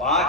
5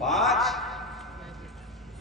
5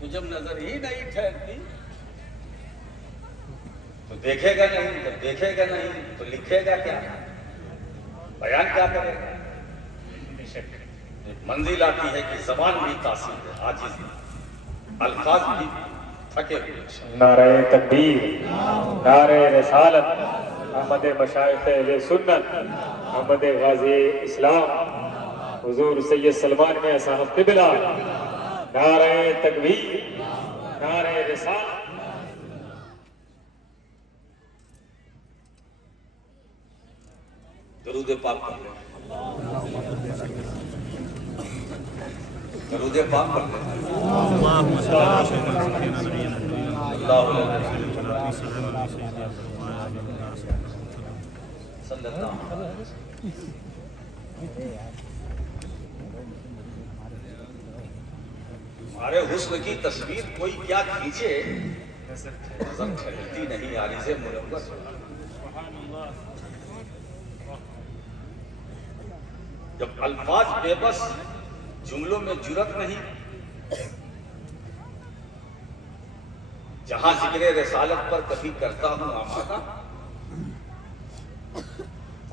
تو جب نظر ہی نہیں ٹھہرتی تو دیکھے گا نہیں، جب دیکھے گا نہیں تو لکھے گا کیا، بیان کیا کرے گا؟ منزل آتی ہے کہ زبان بھی تاثیر ہے، عاجز ہے، الفاظ بھی تھکے ہوئے۔ نعرہ تکبیر، نعرہ رسالت، احمد مشائخ اہل سنت، احمد غازی اسلام، حضور سید سلمان میں صاحب قبلہ، نعرہ تکبیر، نعرہ رسالت۔ درود پاک پڑھ لیں، درود پاک پڑھ لیں۔ اللہ صلی اللہ علیہ وسلم۔ ہمارے حسن کی تصویر کوئی کیا کھینچے، نظر ٹھہرتی نہیں عارض ملوث۔ جب الفاظ بے بس، جملوں میں جرت نہیں، جہاں ذکر رسالت پر کبھی کرتا ہوں آمادہ،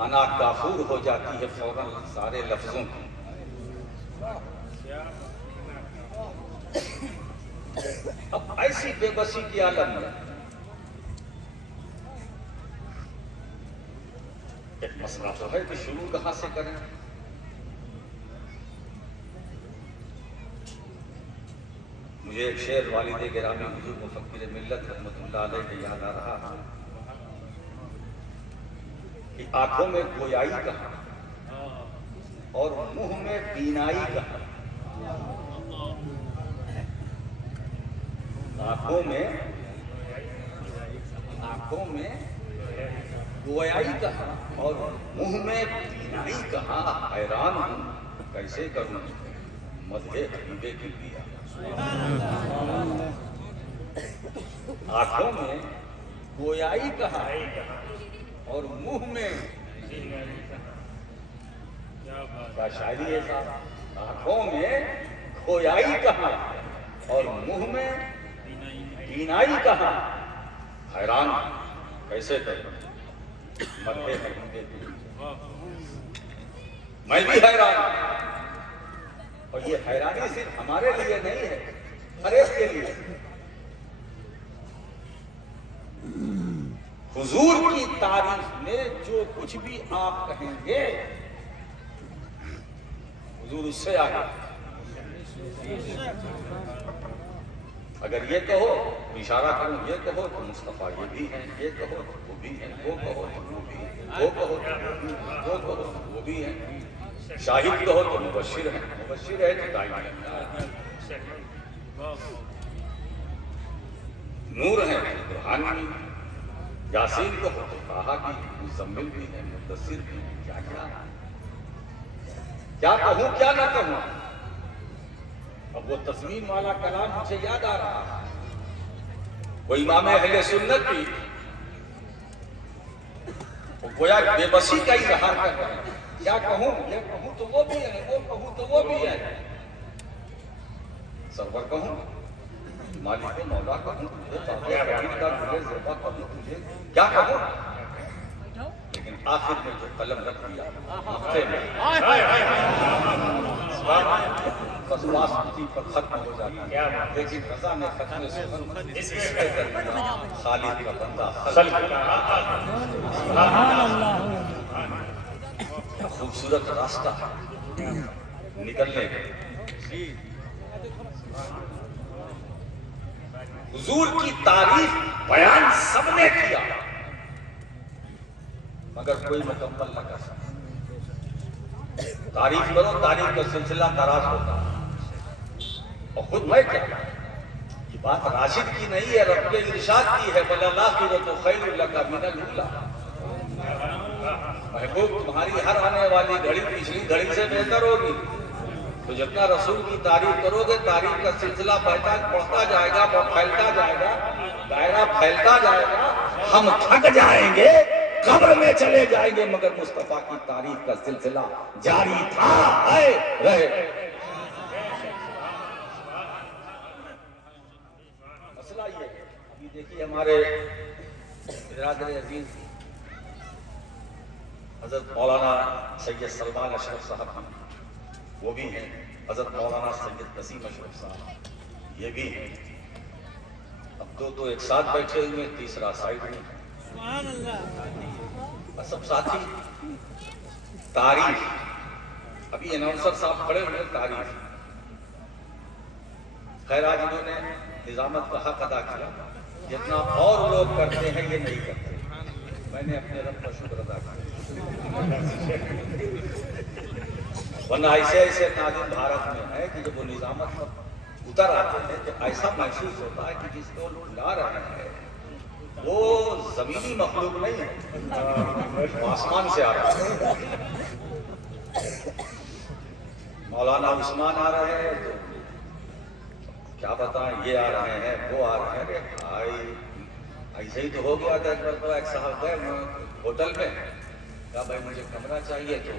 انا کافور ہو جاتی ہے فوراً سارے لفظوں کی۔ اب ایسی بے بسی کی عالم میں ایک مسئلہ تو ہے کہ شروع کہاں سے کریں۔ مجھے ایک شعر والد گرامی حضور مفکر ملت رحمت اللہ علیہ کے یاد آ رہا کہ آنکھوں میں گویائی کہاں اور منہ میں بینائی کہاں، آنکھوں میں گویائی کہاں اور منہ میں بینائی کہاں، حیران ہوں کیسے کروں مدح حبیب کی دیا۔ آنکھوں میں گویائی کہاں اور منہ میں کیا شاعری ہے صاحب، آنکھوں میں گویائی کہاں اور منہ میں بینائی کہاں، حیران کیسے کروں مدح حبیب کی دیا۔ میں بھی حیران ہوں، اور یہ حیرانی صرف ہمارے لیے نہیں ہے، ہر ایک کے لیے۔ حضور کی تعریف میں جو کچھ بھی آپ کہیں گے حضور اس سے آگے۔ اگر یہ کہو اشارہ کروں، یہ کہو تو مصطفیٰ یہ بھی ہیں، یہ کہو تو وہ بھی ہیں، وہ کہو تو وہ بھی ہیں، وہ کہو تو وہ بھی ہیں، وہ کہو تو وہ بھی ہیں، شاہد کہو تو مبشر ہیں، مبشر ہے تو داعی ہیں، نور ہیں تو برہان بھی ہیں، یاسین کہو تو طٰہٰ بھی ہیں، مزمل بھی ہیں، مدثر بھی ہیں، کیا کہوں کیا نہ کہوں۔ اب وہ تضمین والا کلام مجھے یاد آ رہا ہے، وہ امام اہل سنت بھی گویا بے بسی کا اظہار کر رہے ہیں، کیا کہوں، یہ کہوں تو وہ بھی ہے، وہ کہوں تو وہ بھی ہے، سرور کہوں مالک مولا کہوں تجھے، تاکہ کا گلے زیبا کہوں تجھے، کیا کہوں۔ لیکن آخر میں جو قلم رکھ دیا ہفتے میں بس واسطی پر ختم ہو جاتا ہے، لیکن رضا نے ختم سخن اس میں کر دیا، خالق کا بندہ خلق خوبصورت راستہ نکلنے کا۔ حضور کی تعریف بیان سب نے کیا مگر کوئی مکمل نہ کر سکتا۔ تعریف کرو، تعریف کا سلسلہ دراز ہوتا ہے، اور خود میں کیا، یہ بات راشد کی نہیں ہے، رب کے ارشاد کی ہے، وَلَلْآخِرَةُ خَيْرٌ لَكَ مِنَ الْأُولَىٰ۔ محبوب تمہاری ہر آنے والی گھڑی پچھلی گھڑی سے بہتر ہوگی، تو جتنا رسول کی تعریف کرو گے تعریف کا سلسلہ بڑھتا جائے گا، پھیلتا جائے گا، دائرہ پھیلتا جائے گا، ہم تھک جائیں گے، قبر میں چلے جائیں گے، مگر مصطفیٰ کی تعریف کا سلسلہ جاری تھا، ہے، رہے۔ کہ ہمارے برادر عزیز حضرت مولانا سید سلمان اشرف صاحب ہیں، وہ بھی ہیں، حضرت مولانا سید نسیم اشرف صاحب یہ بھی ہیں، اب دو تو ایک ساتھ بیٹھے ہوئے، تیسرا سائڈ میں، سبحان اللہ، بس سب ساتھی تعریف، ابھی اناؤنسر صاحب کھڑے ہوئے تعریف، خیر آج انہوں نے نظامت کا حق ادا کیا، جتنا اور لوگ کرتے ہیں یہ نہیں کرتے، میں نے اپنے رب کا شکر ادا کیا، ورنہ ایسے ناظم بھارت میں ہے کہ جب وہ نظامت پر اتر آتے ہیں تو ایسا محسوس ہوتا ہے کہ جس کو لا رہے ہیں وہ زمینی مخلوق نہیں ہے، آسمان سے آ رہا ہے۔ مولانا عثمان آ رہے ہیں تو کیا بتائیں، یہ آ رہے ہیں وہ آ رہے ہیں، بھائی ایسے ہی تو ہو گیا تھا۔ ایک صاحب گئے ہوٹل میں، کہا بھائی مجھے کمرہ چاہیے، تو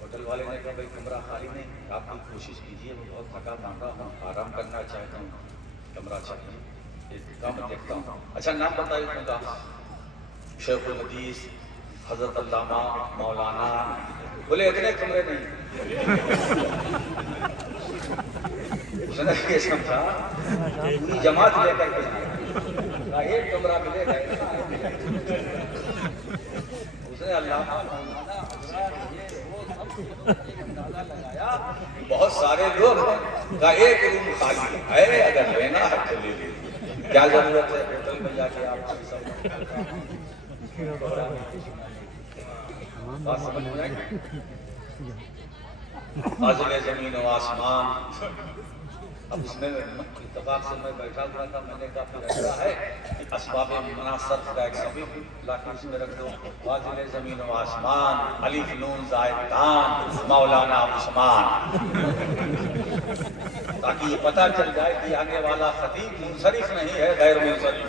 ہوٹل والے نے کہا بھائی کمرہ خالی نہیں، آپ کی کوشش کیجیے، میں بہت تھکا مانگا ہوں، آرام کرنا چاہتا ہوں، کمرہ چاہیے، ایک کام دیکھتا ہوں۔ اچھا نام بتائیے ان کا؟ شیخ الحدیث حضرت علامہ مولانا، بولے اتنے کمرے نہیں، اس نے یہ سمجھا پوری جماعت لے کر کے کہا ایک کمرہ ملے گا، اس نے علامہ مولانا بہت سارے لوگ ہیں، کہا ایک روم خالی ہے، اگر لینا ہے تو لے لیجیے، کیا ضرورت ہے ہوٹل میں جا کے آپ سب بات سمجھ میں آئی؟ فاضل زمین و آسمان، اب اس میں اتفاق سے میں بیٹھا ہوا تھا، میں نے کہا پھر ایسا ہے کہ اسباب مناصرف کا ایک سبب لا کے اس میں رکھ دو، فاضل زمین و آسمان، الف نون زائد تان مولانا عثمان، تاکہ یہ پتہ چل جائے کہ آنے والا خطیب منصرف نہیں ہے، غیر منصرف۔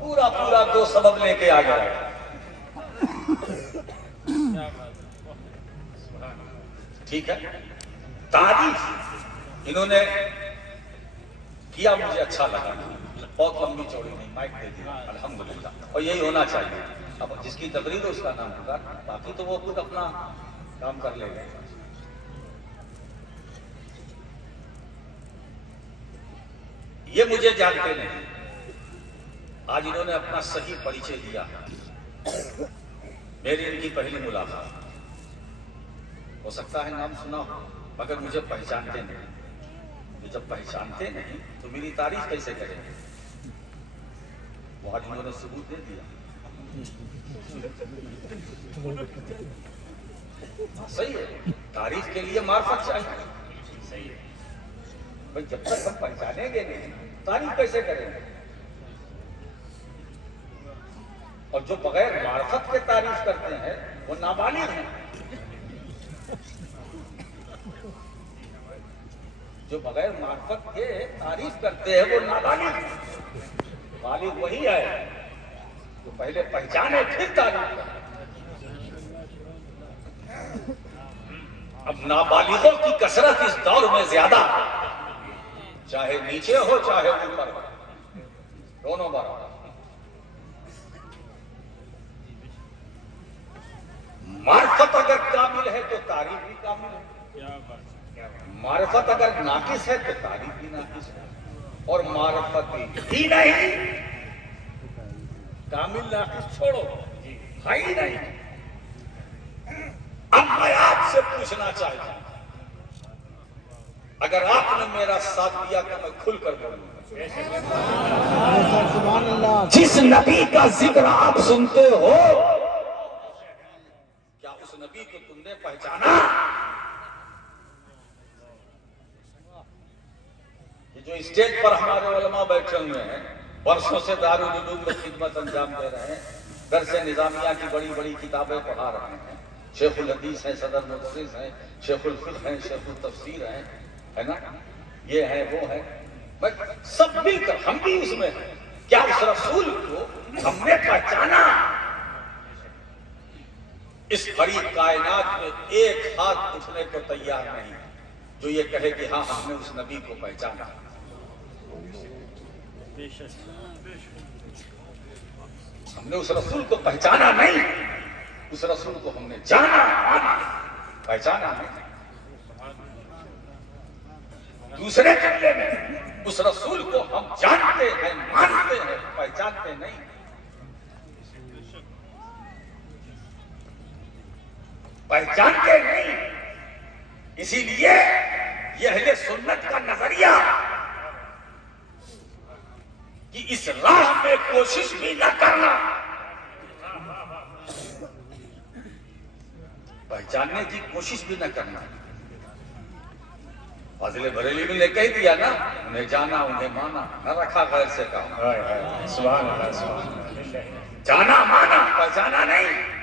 پورا دو سبب لے کے آ گیا۔ ٹھیک ہے، تعریف انہوں نے کیا، مجھے اچھا لگا، بہت لمبی چوڑی نہیں، مائک دے دیا، الحمدللہ، اور یہی ہونا چاہیے۔ اب جس کی تقریر ہو اس کا نام ہوگا، باقی تو وہ خود اپنا کام کر لے گا۔ یہ مجھے جانتے نہیں، آج انہوں نے اپنا صحیح پریچے دیا، میری ان کی پہلی ملاقات، ہو سکتا ہے نام سنا ہو مگر مجھے پہچانتے نہیں، جب پہچانتے نہیں تو میری تعریف کیسے کریں گے؟ وہ آج انہوں نے ثبوت دے دیا۔ صحیح ہے، تعریف کے لیے معرفت چاہیے، صحیح ہے بھائی، جب تک ہم پہچانیں گے نہیں تعریف کیسے کریں گے؟ اور جو بغیر معرفت کے تعریف کرتے ہیں وہ نابالغ ہیں، جو بغیر معرفت کے تعریف کرتے ہیں وہ نابالغ ہیں، بالغ وہی ہے جو پہلے پہچانے پھر تعریف کرے۔ اب نابالغوں کی کثرت اس دور میں زیادہ ہے، چاہے نیچے ہو چاہے اوپر ہو، دونوں برابر۔ معرفت اگر کامل ہے تو تعریف بھی کامل ہے، معرفت اگر ناقص ہے تو تعریف بھی ناقص ہے، اور معرفت ہی نہیں، کامل ناقص چھوڑو، ہے ہی نہیں۔ اب میں آپ سے پوچھنا چاہتا ہوں، اگر آپ نے میرا ساتھ دیا تو میں کھل کر بولوں گا، جس نبی کا ذکر آپ سنتے ہو کیا اس نبی کو تم نے پہچانا؟ جو اسٹیج پر ہمارے علماء بیٹھے ہوئے ہیں، برسوں سے دارالعلوم میں خدمت انجام دے رہے ہیں، درس نظامیہ کی بڑی بڑی کتابیں پڑھا رہے ہیں، شیخ الحدیث ہیں، صدر مدرس ہیں، شیخ الفقہ ہیں، شیخ التفسیر ہیں، ہے نا، یہ ہے وہ ہے، سب مل کر ہم بھی اس میں ہیں، کیا اس رسول کو ہم نے پہچانا؟ اس بڑی کائنات میں ایک ہاتھ اٹھنے کو تیار نہیں، جو یہ کہے کہ ہاں ہم نے اس نبی کو پہچانا. ہم نے اس رسول کو پہچانا نہیں, اس رسول کو ہم نے جانا مانا, پہچانا نہیں. دوسرے جملے میں اس رسول کو ہم جانتے ہیں, مانتے ہیں, پہچانتے نہیں. پہچانتے نہیں. اسی لیے یہ اہل سنت کا نظریہ کہ اس راہ میں کوشش بھی نہ کرنا, پہچاننے کی کوشش بھی نہ کرنا. فاضل بریلوی نے کہہ دیا نا, انہیں جانا انہیں مانا, نہ رکھا غیر سے کام. سبحان اللہ, سبحان اللہ. جانا مانا, پہچانا نہیں.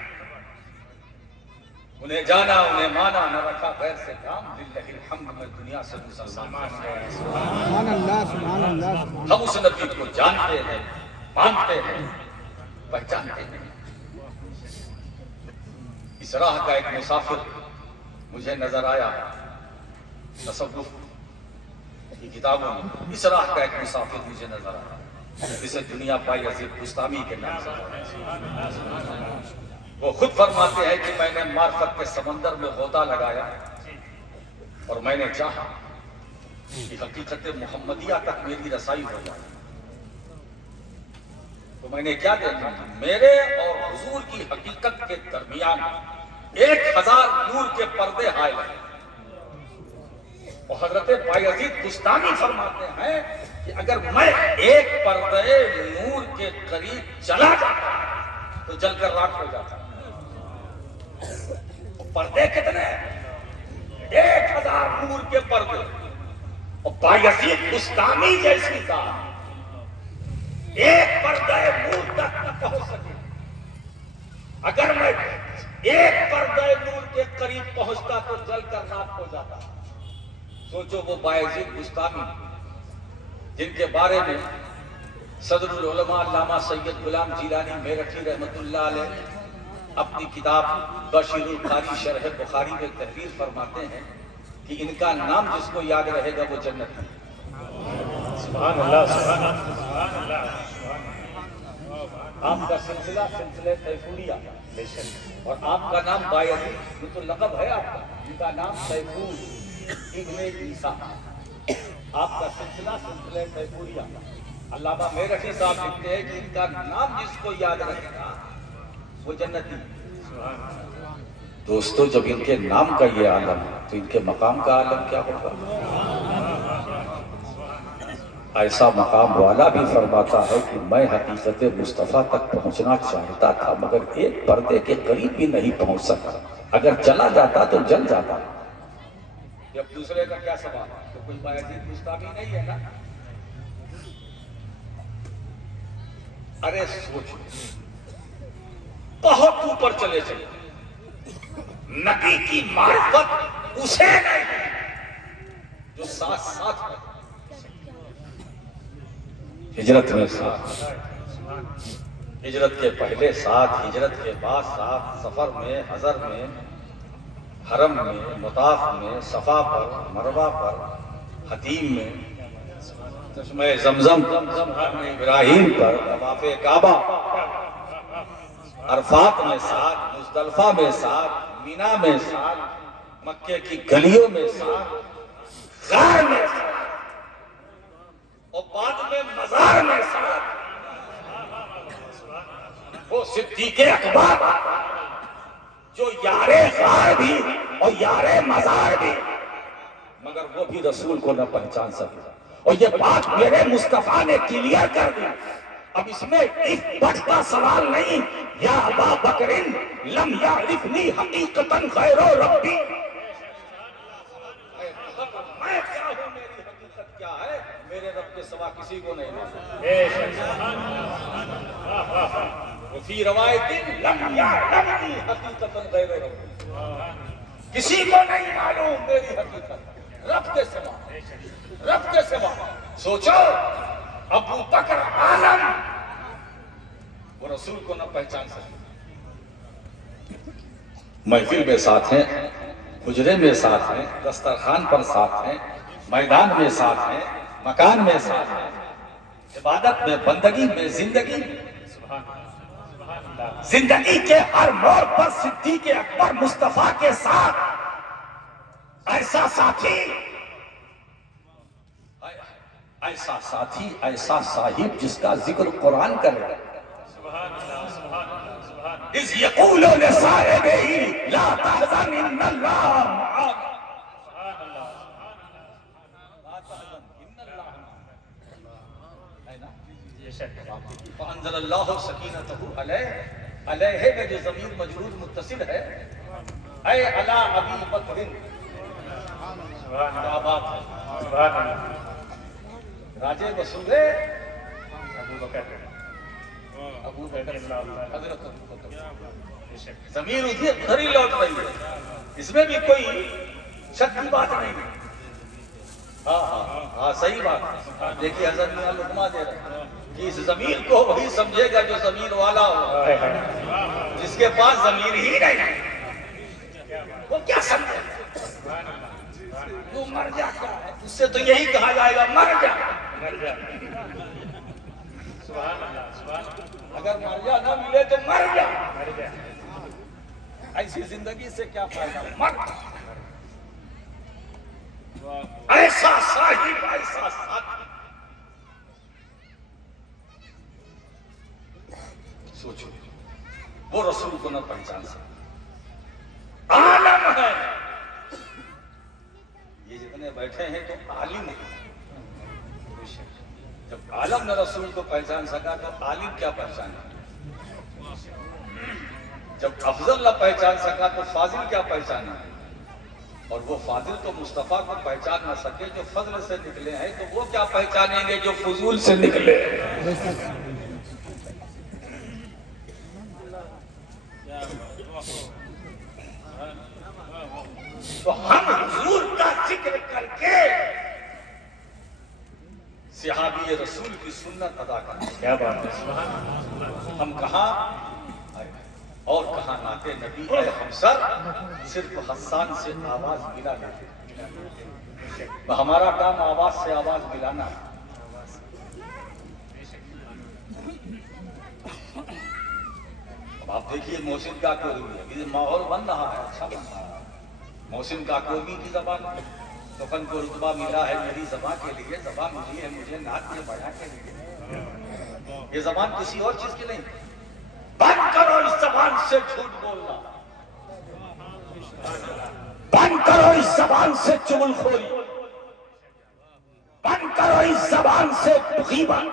انہیں جانا انہیں مانا, نہ رکھا غیر سے کام. للہ الحمد, میں دنیا سے مسلمان ہیں. سبحان اللہ, سبحان اللہ. ہم اس نبی کو جانتے ہیں, مانتے ہیں, پہچانتے ہیں. اس راہ کا ایک مسافر مجھے نظر آیا تصوف کی کتابوں میں. اس راہ کا ایک مسافر مجھے نظر آیا جسے دنیا بایزید بستامی کے نام سے. وہ خود فرماتے ہیں کہ میں نے معرفت کے سمندر میں غوطہ لگایا اور میں نے چاہا کہ حقیقت محمدیہ تک میری رسائی ہو جائے. تو میں نے کیا دیکھا, میرے اور حضور کی حقیقت کے درمیان 1000 نور کے پردے حائل ہیں. اور حضرت بایزید بستامی فرماتے ہیں کہ اگر میں ایک پردے نور کے قریب چلا جاتا تو جل کر راکھ ہو جاتا. پردے کتنے ہیں؟ 1000 نور کے پردے. اور بایزید بستامی جیسی ذات ایک پردے نور تک نہ پہنچ سکے. اگر میں ایک پردے نور کے قریب پہنچتا تو جل کر راکھ ہو جاتا. سوچو وہ بایزید بستامی جن کے بارے میں صدر العلماء علامہ سید غلام جیلانی میرٹھی رحمت اللہ علیہ اپنی کتاب بشیر القاری شرح بخاری میں تحریر فرماتے ہیں کہ ان کا نام جس کو یاد رہے گا وہ جنت ہے. سبحان اللہ, سبحان اللہ. آپ کا سلسلہ سلسلہ تیفوریہ اور آپ کا نام بایزید, یہ تو لقب ہے آپ کا. ان کا نام تیفور ابن عیسیٰ. آپ کا سلسلہ سلسلہ تیفوریہ. علامہ میرٹھی صاحب لکھتے ہیں کہ ان کا نام جس کو یاد رکھے گا وہ جنتی. دوستو, جب ان کے نام کا یہ عالم ہے تو ان کے مقام کا عالم کیا ہوگا. ایسا مقام والا بھی فرماتا ہے کہ میں حقیقت مصطفیٰ تک پہنچنا چاہتا تھا مگر ایک پردے کے قریب بھی نہیں پہنچ سکا. اگر چلا جاتا تو جل جاتا. اب دوسرے کا کیا سوال ہے, تو کوئی بایزید بستامی نہیں ہے نا. ارے سوچو, بہت اوپر چلے چلے, نبی کی معرفت اسے نہیں جو ساتھ ساتھ ہے. ہجرت میں ساتھ, ہجرت کے پہلے ساتھ, ہجرت کے بعد ساتھ, سفر میں, حضر میں, حرم میں, مطاف میں, صفا پر, مروہ پر, حتیم میں, چشمہ زمزم, ابراہیم پر, طواف کعبہ, عرفات میں ساتھ, مزدلفہ میں ساتھ, مینا میں ساتھ, مکے کی گلیوں میں ساتھ, غار میں ساتھ, اور بعد میں مزار میں ساتھ. وہ صدیق اکبر جو یارے غار بھی اور یارے مزار بھی, مگر وہ بھی رسول کو نہ پہچان سکے. اور یہ بات میرے مصطفیٰ نے کلیئر کر دی. اب اس میں ایک بٹ کا سوال نہیں. یا ابا بکر لم یعرفنی حقیقتا غیر ربی. میں کیا ہوں, میری حقیقت کیا ہے, میرے رب کے سوا کسی کو نہیں معلوم. وفی روایت لم یعلمنی حقیقتا غیر ربی. کسی کو نہیں معلوم میری حقیقت رب کے سوا, رب کے سوا. سوچو, ابو بکر عالم وہ رسول کو نہ پہچان سکے. محفل میں ساتھ ہیں حجرے میں ساتھ ہیں، دسترخوان پر ساتھ ہیں، میدان میں ساتھ ہیں، مکان میں ساتھ ہیں، عبادت میں، بندگی میں، زندگی میں، زندگی کے ہر موڑ پر صدیق اکبر مصطفیٰ کے ساتھ ایسا ساتھی، ایسا ساتھی، ایسا صاحب جس کا ذکر قرآن کرے. اذ یقول لصاحبہ لا تحزن ان اللہ معنا. فانزل اللہ سکینتہ علیہ میں جو ضمیر مجرور متصل ہے، اے علی ابی بکر. کیا بات ہے، راجے وسولے ابو بکر حضرت ابو بکر. ضمیر ادھر ہی لوٹ رہی ہے، اس میں بھی کوئی شک کی بات نہیں. ہاں صحیح بات ہے. دیکھیے حضرت میاں لقمہ دے رہے ہیں کہ اس ضمیر کو وہی سمجھے گا جو ضمیر والا ہو. جس کے پاس ضمیر ہی نہیں وہ کیا سمجھے؟ وہ مر جاتا ہے. اس سے تو یہی کہا جائے گا مر جا. اگر مر جا نہ ملے تو مر جا. ایسی زندگی سے کیا فائدہ؟ مر. ایسا صاحب، ایسا ساتھی. سوچو وہ رسول کو نہ پہچان سکتا. عالم ہے یہ جتنے بیٹھے ہیں تو عالم ہے. جب عالم نے رسول کو پہچان سکا تو عالم کیا پہچانا. جب افضل نہ پہچان سکا تو فاضل کیا پہچانا. اور وہ فاضل تو مصطفیٰ کو پہچان نہ سکے جو فضل سے نکلے ہیں، تو وہ کیا پہچانیں گے جو فضول سے نکلے. تو ہم حضور کا ذکر کر کے صحابی رسول کی سنت ادا کریں. کیا بات ہے. ہم کہاں اور کہاں نعت نبی اے ہمسر صرف حسان سے آواز ملا لیتے. ہمارا کام آواز سے آواز ملانا. اب آپ دیکھیے محسن کاکوری یہ ماحول بن رہا ہے، اچھا بن رہا ہے. محسن کاکوری کی زبان سخن کو رتبہ ملا ہے میری زبان کے لیے. زبان ملی ہے مجھے نعت کے بیان کے لیے. یہ زبان کسی اور چیز کی نہیں. بند کرو اس زبان سے جھوٹ بولنا. بند کرو اس زبان سے چغل خوری. بند کرو اس زبان سے غیبت.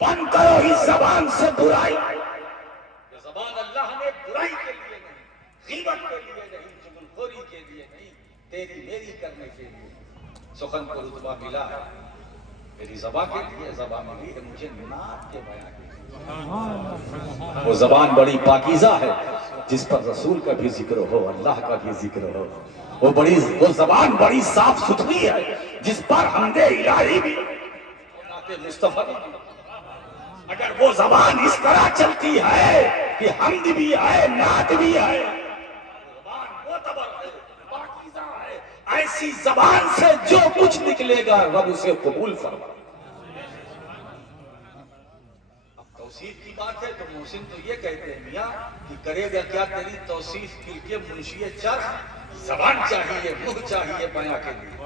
بند کرو اس زبان سے برائی. یہ زبان اللہ نے برائی کے لیے نہیں، غیبت کے لیے نہیں، چغل خوری کے لیے نہیں، تیری میری کرنے کے لیے. سخن کو رتبہ ملا ہے میری زبان کے لیے. زبان ملی ہے مجھے نعت کے بیان کے لیے. وہ زبان بڑی پاکیزہ ہے جس پر رسول کا بھی ذکر ہو، اللہ کا بھی ذکر ہو. وہ زبان بڑی صاف ستھری ہے جس پر حمد الہی بھی مصطفیٰ. اگر وہ زبان اس طرح چلتی ہے کہ حمد بھی ہے نعت بھی ہے، زبان معتبر ہے، پاکیزہ ہے. ایسی زبان سے جو کچھ نکلے گا رب اسے قبول فرما. توصیف کی بات ہے تو محسن تو یہ کہتے ہیں میاں کہ کرے گا کیا تیری توصیف کل کے منشی چرخ. زبان چاہیے، منہ چاہیے بیان کے لیے.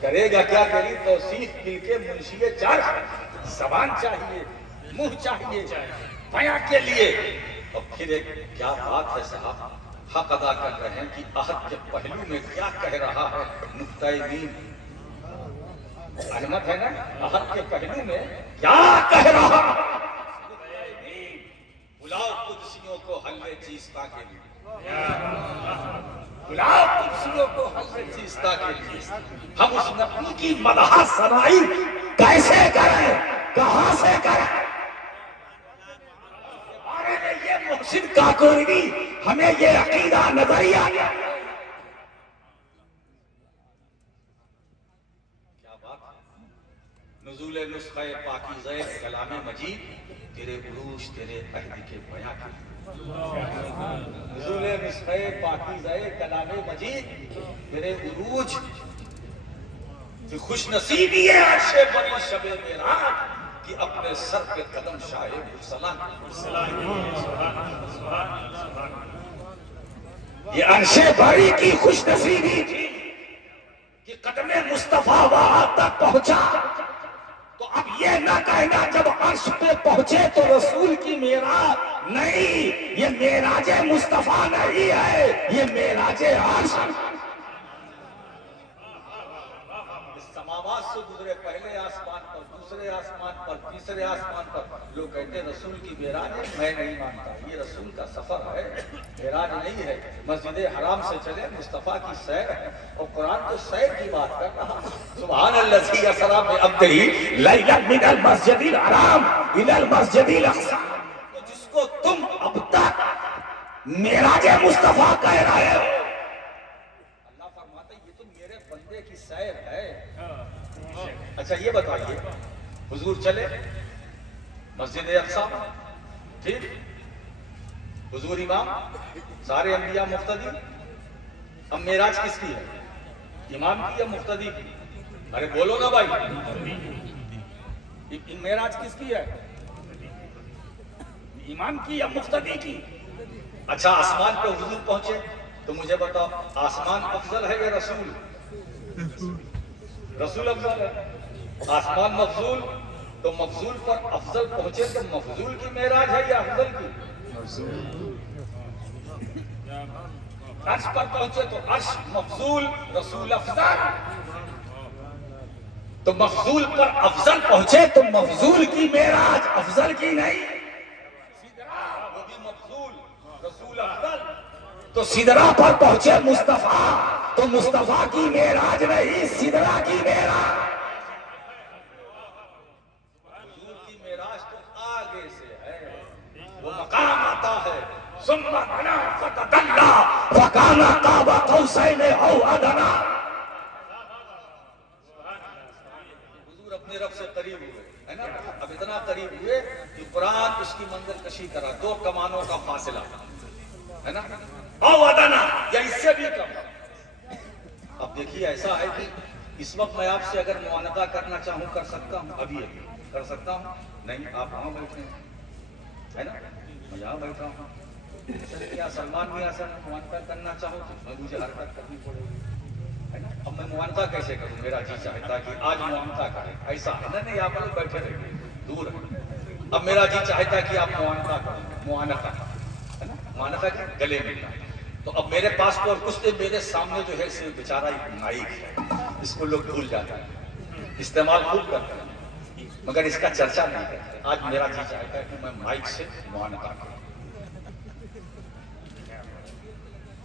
کرے گا کیا تیری توصیف کل کے منشی چرخ. زبان چاہیے، منہ چاہیے بیان کے لیے. اور پھر ایک کیا بات ہے صاحب، حق ادا کر رہے ہیں کہ عہد کے پہلو میں کیا کہہ رہا ہے نقطۂ میم. علامت ہے نا عہد کے پہلو میں کیا کہہ رہا. بلاؤ قدسیوں کو حلوے چیستہ کے لیے. بلاؤ قدسیوں کو حلوے چیستہ کے لیے. ہم اس نبی کی مدح ثنائی کیسے کریں، کہاں سے کریں. ہمارے میں یہ محسن کاکوری ہمیں یہ عقیدہ نظریہ کیا بات. نزول نسخہ پاکیزہ کلام مجید تیرے عروج تیرے عہد کے بیاں کے نزول مصحف پاکیزہ کلام مجید تیرے عروج کی خوش نصیبی ہے عرش بری شب معراج کہ اپنے سر پہ قدم شاہ مرسلان یہ عرش بری کی خوش نصیبی تھی کہ قدم مصطفیٰ وہاں تک پہنچا. تو اب یہ نہ کہنا جب عرش پہ پہنچے تو رسول کی معراج نہیں، یہ معراج مصطفیٰ نہیں ہے، یہ معراج عرش. سماوات سے گزرے، پہلے آسمان پر، دوسرے آسمان پر، تیسرے آسمان پر. لوگ کہتے ہیں رسول کی معراج ہے، میں نہیں مانتا. یہ رسول کا سفر ہے، معراج نہیں ہے. مسجد حرام سے چلے مصطفیٰ کی سیر ہے، اور قرآن تو سیر کی بات کر رہا. سبحان الذی اسری بعبدہ لیلا من المسجد الحرام الی المسجد الاقصی. تو جس کو تم اب تک معراج مصطفیٰ کہہ رہے ہو، اللہ فرماتا ہے یہ تو میرے بندے کی سیر ہے. اچھا یہ بتائیے، حضور چلے مسجد اقصی، ٹھیک، حضور امام، سارے انبیاء مقتدی. اب معراج کس کی ہے، امام کی یا مقتدی کی؟ ارے بولو نا بھائی، معراج کس کی ہے، امام کی یا مقتدی کی؟ اچھا آسمان پہ حضور پہنچے تو مجھے بتاؤ آسمان افضل ہے یا رسول؟ رسول افضل ہے. آسمان مفضول، تو مفضول پر افضل پہنچے تو مفضول کی معراج ہے یا افضل کی؟ عرش پر پہنچے تو عرش مفضول، رسول افضل. تو مفضول پر افضل پہنچے تو مفضول کی معراج افضل کی نہیں، وہ بھی مفضول، رسول افضل. تو سدرا پر پہنچے مصطفیٰ تو مصطفیٰ کی معراج نہیں، سدرا کی معراج. حضور کی معراج تو آگے سے ہے، وہ مقام آتا ہے ثم دنا فتدلی فکان قاب قوسین او ادنی. حضور اپنے رب سے قریب ہوئے، ہے نا؟ اب اتنا قریب ہوئے کہ قرآن اس کی منظر کشی کرا، 2 کمانوں کا فاصلہ، ہے نا؟ او ادنا، یا اس سے بھی کم. اب دیکھیے ایسا ہے کہ اس وقت میں آپ سے اگر معاہدہ کرنا چاہوں کر سکتا ہوں، ابھی کر سکتا ہوں؟ نہیں، آپ وہاں بیٹھے ہیں، ہے نا؟ میں یہاں بیٹھا ہوں. کیا سلمان میاں سے معاہدہ کرنا چاہوں تو مجھے حرکت کرنی پڑے گی، ہے نا؟ اب میں معاہدہ کیسے کروں؟ میرا جی چاہتا کہ آج معاہدہ کریں، ایسا ہے نہیں، آپ لوگ بیٹھے رہے دور ہے. اب میرا جی چاہتا کہ آپ معاہدہ کریں، معاہدہ ہے نا، معاہدہ کے گلے ملنا. تو اب میرے پاس تو اور کچھ نہیں، میرے سامنے جو ہے صرف بیچارہ ایک مائک ہے، اس کو لوگ بھول جاتے ہیں، استعمال خوب کرتے ہیں مگر اس کا چرچا نہیں کرتے. آج میرا جی چاہتا ہے کہ میں مائک سے معاہدہ کروں،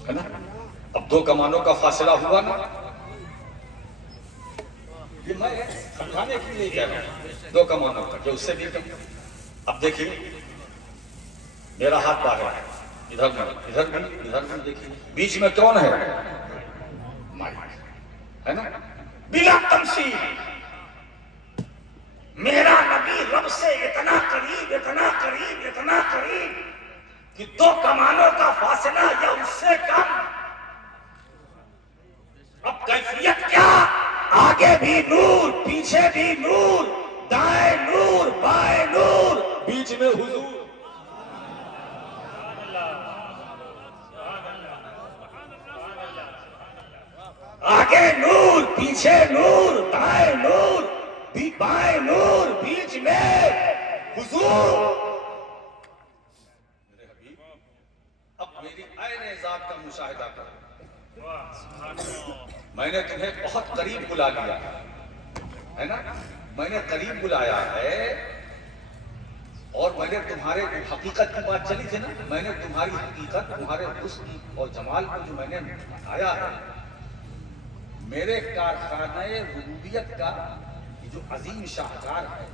ہے نا؟ اب 2 کمانوں کا فاصلہ ہوا نا. یہ میں سمجھانے کے لیے کہہ رہا ہوں 2 کمانوں کا، جو اس سے بھی کم. اب دیکھیے میرا ہاتھ باہر ہے، ادھر بھی دیکھیے، بیچ میں کون ہے؟ مائک، ہے نا؟ بلا تمثیل میرا نبی رب سے اتنا قریب، اتنا قریب، اتنا قریب کہ 2 کمانوں کا فاصلہ یا اس سے کم. اب کیفیت کیا؟ آگے بھی نور، پیچھے بھی نور، دائیں نور، بائیں نور، بیچ میں حضور. آگے نور، پیچھے نور، دائیں نور، بائیں نور، بیچ میں حضور. میرے حبیب اب میری عین ذات کا مشاہدہ کرو. میں نے تمہیں بہت قریب بلا لیا ہے نا، میں نے قریب بلایا ہے، اور میں نے تمہارے حقیقت کی بات چلی تھی نا، میں نے تمہاری حقیقت، تمہارے حسن اور جمال کو جو میں نے بتایا ہے، میرے کارخانہ ربوبیت کا جو عظیم شاہکار ہے،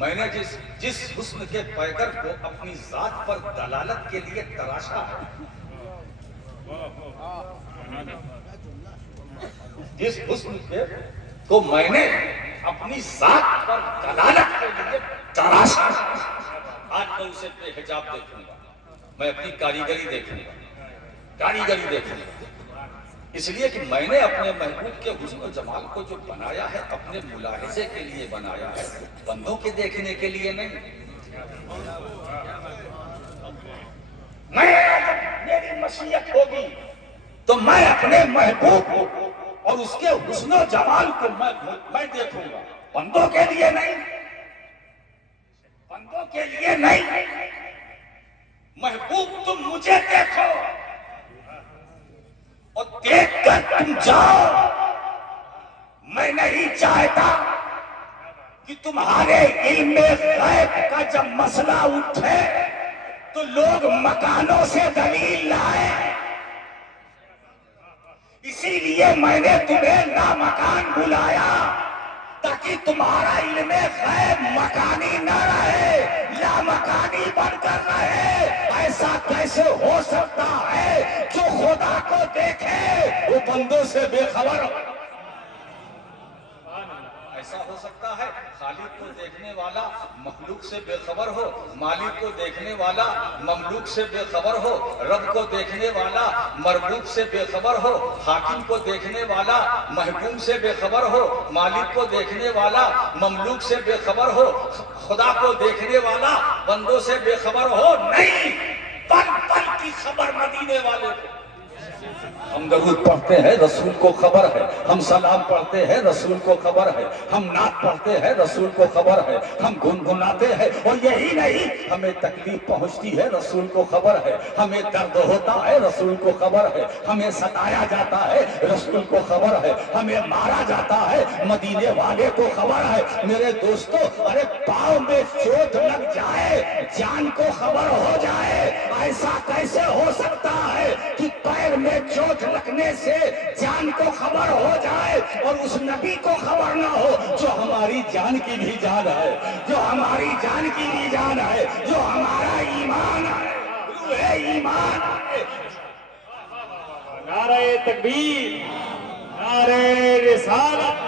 میں نے جس حسن کے پیکر کو اپنی ذات پر دلالت کے لیے تراشا ہے، جس حسن کو میں نے اپنی ذات پر دلالت کے لیے تراش آج میں اسے بے حجاب دیکھوں گا، میں اپنی کاریگری دیکھوں گا، اس لیے کہ میں نے اپنے محبوب کے حسن و جمال کو جو بنایا ہے اپنے ملاحظے کے لیے بنایا ہے، بندوں کے دیکھنے کے لیے نہیں۔ میری مشیت ہوگی تو میں اپنے محبوب اور اس کے حسن و جمال کو میں دیکھوں گا، بندوں کے لیے نہیں، بندوں کے لیے نہیں۔ محبوب تم مجھے دیکھو اور دیکھ کر تم جاؤ۔ میں نہیں چاہتا کہ تمہارے علم غیب کا جب مسئلہ اٹھے تو لوگ مکانوں سے دلیل لائیں، اسی لیے میں نے تمہیں لامکان بلایا تاکہ تمہارا علم غیب مکانی نہ رہے، لامکانی بن کر رہے۔ ایسا کیسے ہو سکتا ہے جو خدا کو دیکھے وہ بندوں سے بے خبر ہو؟ ایسا ہو سکتا ہے خالق کو دیکھنے والا مخلوق سے بے خبر ہو، مالک کو دیکھنے والا مملوک سے بے خبر ہو، رب کو دیکھنے والا مربوب سے بے خبر ہو، حاکم کو دیکھنے والا محکوم سے بے خبر ہو، مالک کو دیکھنے والا مملوک سے بے خبر ہو، خدا کو دیکھنے والا بندوں سے بے خبر ہو؟ نہیں، پل پل کی خبر مدینے والے کو۔ ہم درود پڑھتے ہیں رسول کو خبر ہے، ہم سلام پڑھتے ہیں رسول کو خبر ہے، ہم نعت پڑھتے ہیں رسول کو خبر ہے، ہم گنگناتے ہیں اور یہی نہیں ہمیں تکلیف پہنچتی ہے رسول کو خبر ہے، ہمیں درد ہوتا ہے رسول کو خبر ہے، ہمیں ستایا جاتا ہے رسول کو خبر ہے، ہمیں مارا جاتا ہے مدینے والے کو خبر ہے۔ میرے دوستو، ارے پاؤں میں چوٹ لگ جائے جان کو خبر ہو جائے، ایسا کیسے ہو سکتا ہے کہ پیر میں چوٹ لگنے سے جان کو خبر ہو جائے اور اس نبی کو خبر نہ ہو جو ہماری جان کی بھی جان ہے، جو ہماری جان کی بھی جان ہے، جو ہمارا ایمان ہے، روح ایمان ہے۔ نعرہ تکبیر، نعرہ رسالت،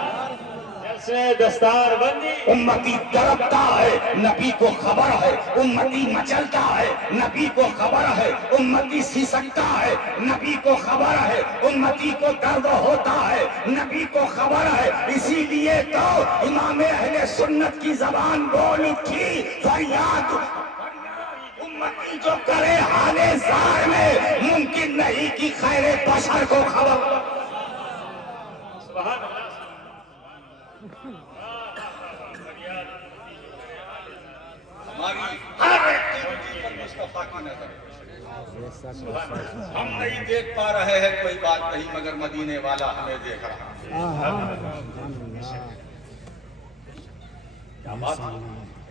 جلسہ دستار بندی۔ امتی تڑپتا ہے نبی کو خبر ہے، امتی مچلتا ہے نبی کو خبر ہے، امتی سسکتا ہے نبی کو خبر ہے، امتی کو درد ہوتا ہے نبی کو خبر ہے۔ اسی لیے تو امام اہل سنت کی زبان بول اٹھی، فریاد امتی جو کرے حال زار میں، ممکن نہیں کہ خیر بشر کو خبر۔ سبحان اللہ۔ ہماری ہر ایکٹیویٹی پر مصطفیٰ کی نظر ہے۔ ہم نہیں دیکھ پا رہے ہیں کوئی بات نہیں، مگر مدینے والا ہمیں دیکھ رہا ہے۔ کیا بات ہے،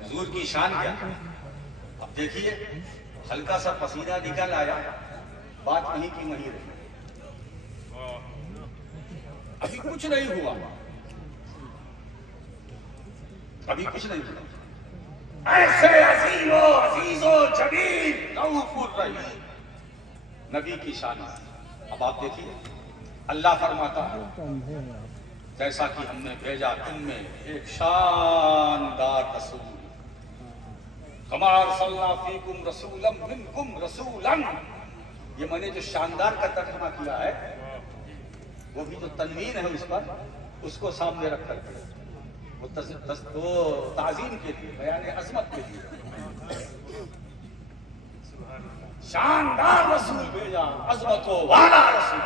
حضور کی شان کیا۔ اب دیکھیے، ہلکا سا پسینہ نکل آیا، بات وہیں کی وہیں رہی، ابھی کچھ نہیں ہوا، ابھی کچھ نہیں ہوا۔ ایسے عزیز و جلیل رؤوف الرحیم نبی کی شان ہے۔ اب آپ دیکھیے، اللہ فرماتا ہے جیسا کہ ہم نے بھیجا تم میں ایک شاندار رسول، کما ارسلنا فیکم رسولا منکم رسولا۔ یہ میں نے جو شاندار کا ترجمہ کیا ہے، وہ بھی جو تنوین ہے اس پر، اس کو سامنے رکھ کر وہ تعظیم کے لیے، بیان عظمت کے لیے شاندار رسول بھیجا، عظمت والا رسول،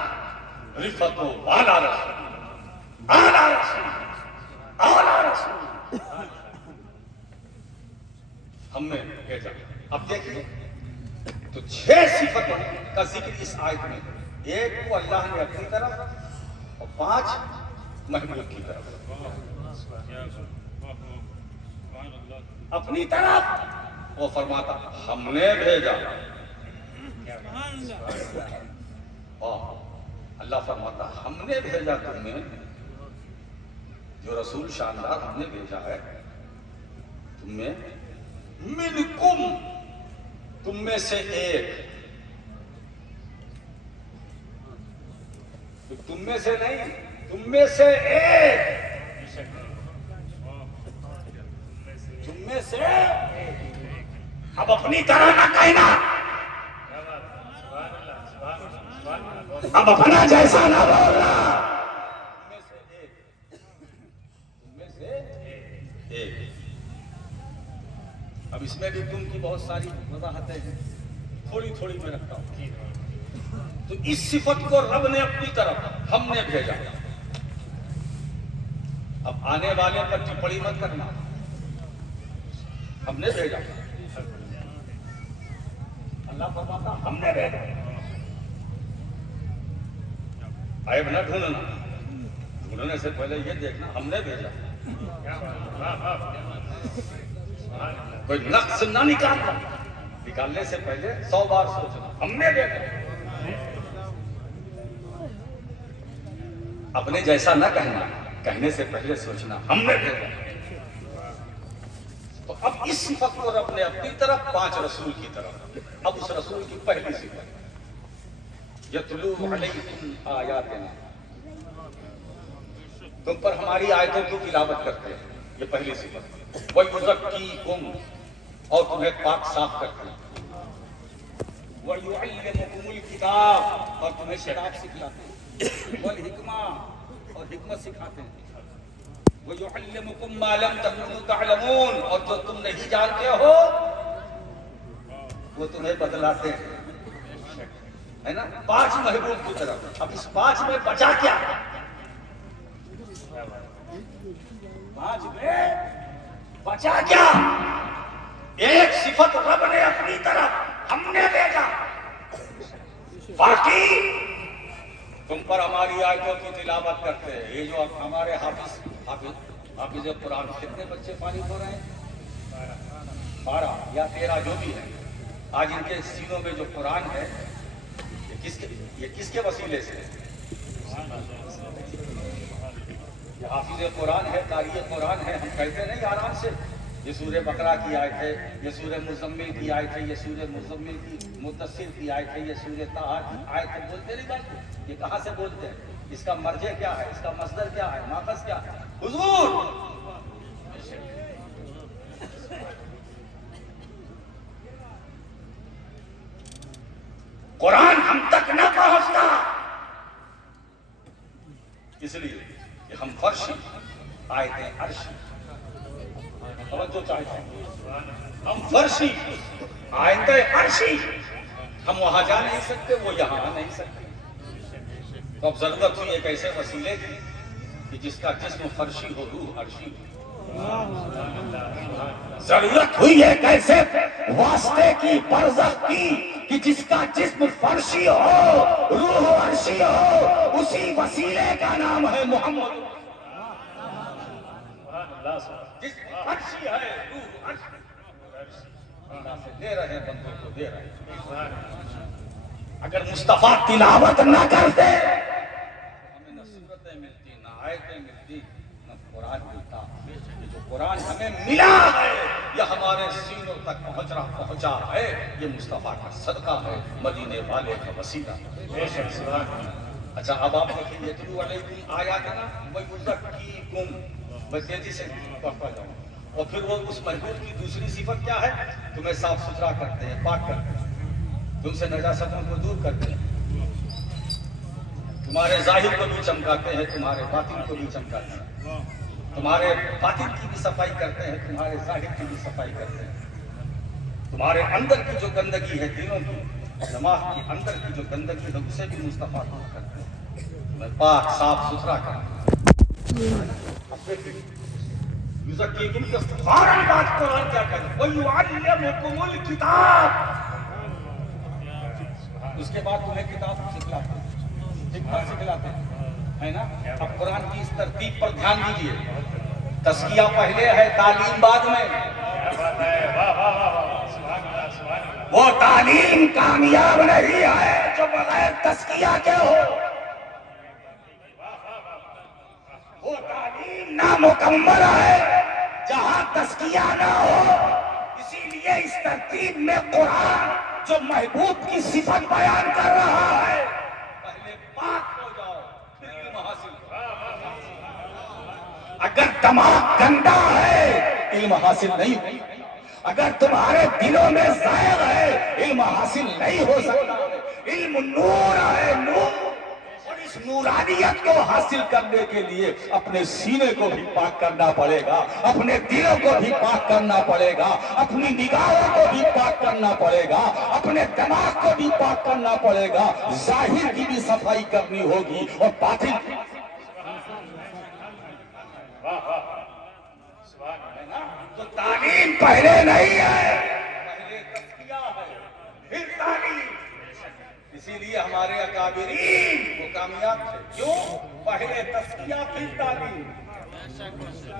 رفت والا رسول، اعلیٰ رسول، اعلیٰ رسول ہم نے بھیجا۔ اب دیکھیے تو 6 صفتوں کا ذکر اس آیت میں، ایک کو اللہ نے اپنی طرف اور 5 محبوب کی طرف۔ اپنی طرف وہ فرماتا ہم نے بھیجا، اللہ فرماتا ہم نے بھیجا تمہیں، جو رسول شاندار ہم نے بھیجا ہے تمہیں، منکم تم میں سے ایک، تم میں سے نہیں، تم میں سے ایک، تم میں سے اب اپنی طرح نہ کہنا، اب اپنا جیسا نہ بولنا، تم میں سے ایک۔ اب اس میں بھی تم کی بہت ساری وضاحتیں ہیں، تھوڑی تھوڑی میں رکھتا ہوں۔ تو اس صفت کو رب نے اپنی طرف ہم نے بھیجا۔ اب آنے والے پر ٹپڑی مت کرنا، ہم نے بھیجا، اللہ فرماتا ہم نے بھیجا، عیب نہ ڈھونڈنا، ڈھونڈنے سے پہلے یہ دیکھنا ہم نے بھیجا، کوئی نقص نہ نکالنا، نکالنے سے پہلے 100 بار سوچنا ہم نے بھیجا۔ اپنے جیسا نہ کہنا، کہنے سے پہلے سوچنا ہم نے بھیجا۔ تو اب اس صفت کو رب نے اپنی طرف 5 رسول کی طرف، اب اس رسول کی پہلی صفت یتلو علیکم آیاتنا، تم پر ہماری آیتوں کی تلاوت کرتے ہیں، یہ پہلی صفت۔ وَيُزَكِّيكُمْ، اور تمہیں پاک صاف کرتے ہیں۔ وَيُعَلِّمُكُمُ الْكِتَابَ، اور تمہیں کتاب سکھلاتے ہیں۔ والحکمہ، اور حکمت سکھاتے ہیں۔ وَيُعَلِّمُكُمْ مَا لَمْ تَكُونُوا تَعْلَمُونَ، اور جو تم نہیں جانتے ہو وہ تمہیں بتلاتے ہیں، ہے نا؟ 5 محبوب کی طرف۔ اب اس 5 میں بچا کیا؟ 5 میں بچا کیا؟ ایک صفت رب نے اپنی طرف ہم نے بھیجا، باقی تم پر ہماری آیتوں کی تلاوت کرتے ہیں۔ یہ جو ہمارے حافظ قرآن، کتنے بچے فارغ ہو رہے ہیں؟ 12 یا 13 جو بھی ہے۔ آج ان کے سینوں میں جو قرآن ہے یہ کس کے وسیلے سے ہے؟ یہ حافظ قرآن ہے، قاری قرآن ہے۔ ہم کہتے نہیں آرام سے یہ سورہ بقرہ کی آیت ہے، یہ سورہ مزمل کی آیت ہے، یہ سورہ مزمل کی مدثر کی آیت ہے، یہ سورہ طٰہٰ کی آیت ہے، بولتے نہیں بات؟ یہ کہاں سے بولتے ہیں؟ اس کا مرجع کیا ہے؟ اس کا مصدر کیا ہے؟ ماخذ کیا ہے؟ حضور قرآن ہم تک نہ پہنچتا، اس لیے کہ ہم فرشی، آیتیں عرشی، توجہ چاہتے ہیں، ہم فرشی، آیتیں عرشی، ہم وہاں جا نہیں سکتے، وہ یہاں آ نہیں سکتے۔ تو اب ضرورت ہوئی ایک ایسے وسیلے کی کہ جس کا جسم فرشی ہو، روح عرشی ہو۔ ضرورت ہوئی ایک ایسے واسطے کی، برزخ کی، کہ جس کا جسم فرشی ہو، روح عرشی ہو۔ اسی وسیلے کا نام ہے محمد۔ جسم فرشی ہے، روح عرشی، اللہ سے دے رہے بندوں کو دے رہے۔ اگر مصطفیٰ تلاوت نہ کرتے ہمیں نہ سورتیں ملتی، نہ آیتیں ملتی، نہ قرآن ملتا۔ یہ جو قرآن ہمیں ملا ہے، یہ ہمارے سینوں تک پہنچا ہے، یہ مصطفیٰ کا صدقہ ہے، مدینے والے کا وسیلہ۔ اچھا اب آپ دیکھیں، یتلو علیکم آیاتنا ویزکیکم، میں تیزی سے پڑھتا جاؤں۔ اور پھر وہ اس محبوب کی دوسری صفت کیا ہے؟ تمہیں صاف ستھرا کرتے ہیں، پاک کرتے ہیں، تم سے نجاستوں کو دور کرتے ہیں، تمہارے ظاہر کو بھی چمکاتے ہیں، تمہارے باطن کو بھی چمکاتے ہیں، تمہارے باطن کی بھی صفائی کرتے ہیں، تمہارے ظاہر کی بھی صفائی کرتے ہیں، تمہارے اندر کی جو گندگی ہے، دلوں کی، دماغ کی اندر کی جو گندگی ہے، اسے بھی مصطفیٰ دور کرتے ہیں، تمہیں پاک صاف ستھرا کرتے ہیں۔ یزکیکم کے فوراً بات قرآن کیا کہتے ہیں؟ وَيُعَلِّمُكُمُ الْكِتَابَ، اس کے بعد تمہیں کتاب سکھلاتے ہیں، حکمت سکھلاتے ہیں، ہے نا؟ اب قرآن کی اس ترتیب پر دھیان دیجئے، تزکیہ پہلے ہے، تعلیم بعد میں۔ وہ تعلیم کامیاب نہیں ہے جو بغیر تزکیہ کے ہو، وہ تعلیم نامکمل ہے جہاں تزکیہ نہ ہو۔ اسی لیے اس ترتیب میں قرآن جو محبوب کی صفت بیان کر رہا ہے، پہلے پاک ہو جاؤ پھر علم حاصل کرو۔ اگر دماغ گندا ہے علم حاصل نہیں ہو. اگر تمہارے دلوں میں زائغ ہے علم حاصل نہیں ہو سکتا. علم نور ہے، نور. اور اس نورانیت کو حاصل کرنے کے لیے اپنے سینے کو بھی پاک کرنا پڑے گا، اپنے دلوں کو بھی پاک کرنا پڑے گا، اپنی نگاہوں کو بھی پاک کرنا پڑے گا، اپنے دماغ کو بھی پاک کرنا پڑے گا. ظاہر کی بھی صفائی کرنی ہوگی اور باطن کی. تو تعلیم پہلے نہیں ہے، پہلے تزکیہ ہے، پھر تعلیم. اسی لیے ہمارے اکابرین وہ کامیاب تھے. کیوں؟ پہلے تزکیہ پھر تعلیم.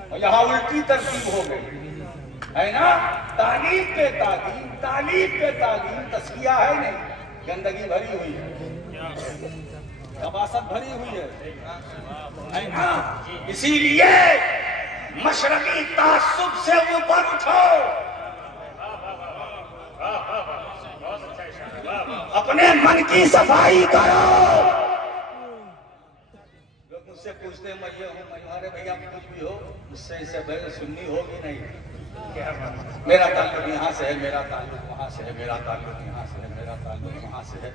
اور یہاں الٹی ترتیب ہو گئی ہے نا. تعلیم پہ تعلیم، تعلیم پہ تعلیم. تزکیہ ہے نہیں، گندگی بھری ہوئی ہے، خباثت بھری ہوئی ہے نا. اسی لیے مشرقی تعصب سے اوپر اٹھو، اپنے من کی صفائی کرو. لوگ مجھ سے پوچھتے ہیں میں یہ ہوں، میں ارے بھیا کچھ بھی ہو، مجھ سے اسے بغیر سننی ہوگی نہیں. میرا تعلق یہاں سے ہے، میرا تعلق وہاں سے ہے، میرا تعلق یہاں سے ہے، میرا تعلق وہاں سے ہے.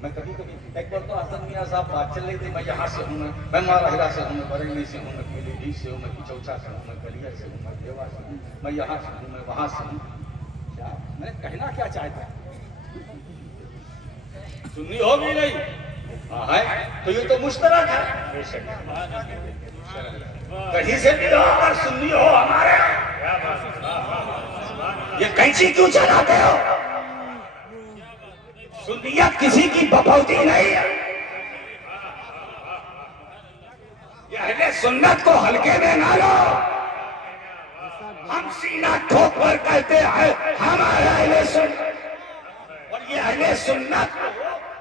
میں کبھی کبھی ایک بار تو حسن میاں صاحب بات چل رہی تھی، میں یہاں سے ہوں، میں ماراہرا سے ہوں، میں بریلی سے ہوں، میں پیلی بھیت سے ہوں، میں کچوچا سے ہوں، میں گلیا سے ہوں، میں دیوا سے ہوں، میں یہاں سے ہوں، میں وہاں سے ہوں. کیا میں کہنا کیا چاہتا ہوں؟ سننی ہوگی نہیں ہے تو یہ تو مشترک ہے. کہیں سے بھی ہو اگر سننی ہو ہمارے. یہ کینچی کیوں چلاتے ہو؟ سنیت کسی کی بپوتی نہیں ہے. یہ اہل سنت کو ہلکے میں نہ لو. ہم سینہ ٹھوک کر کہتے ہیں ہمارا اہل سنت، اور یہ اہل سنت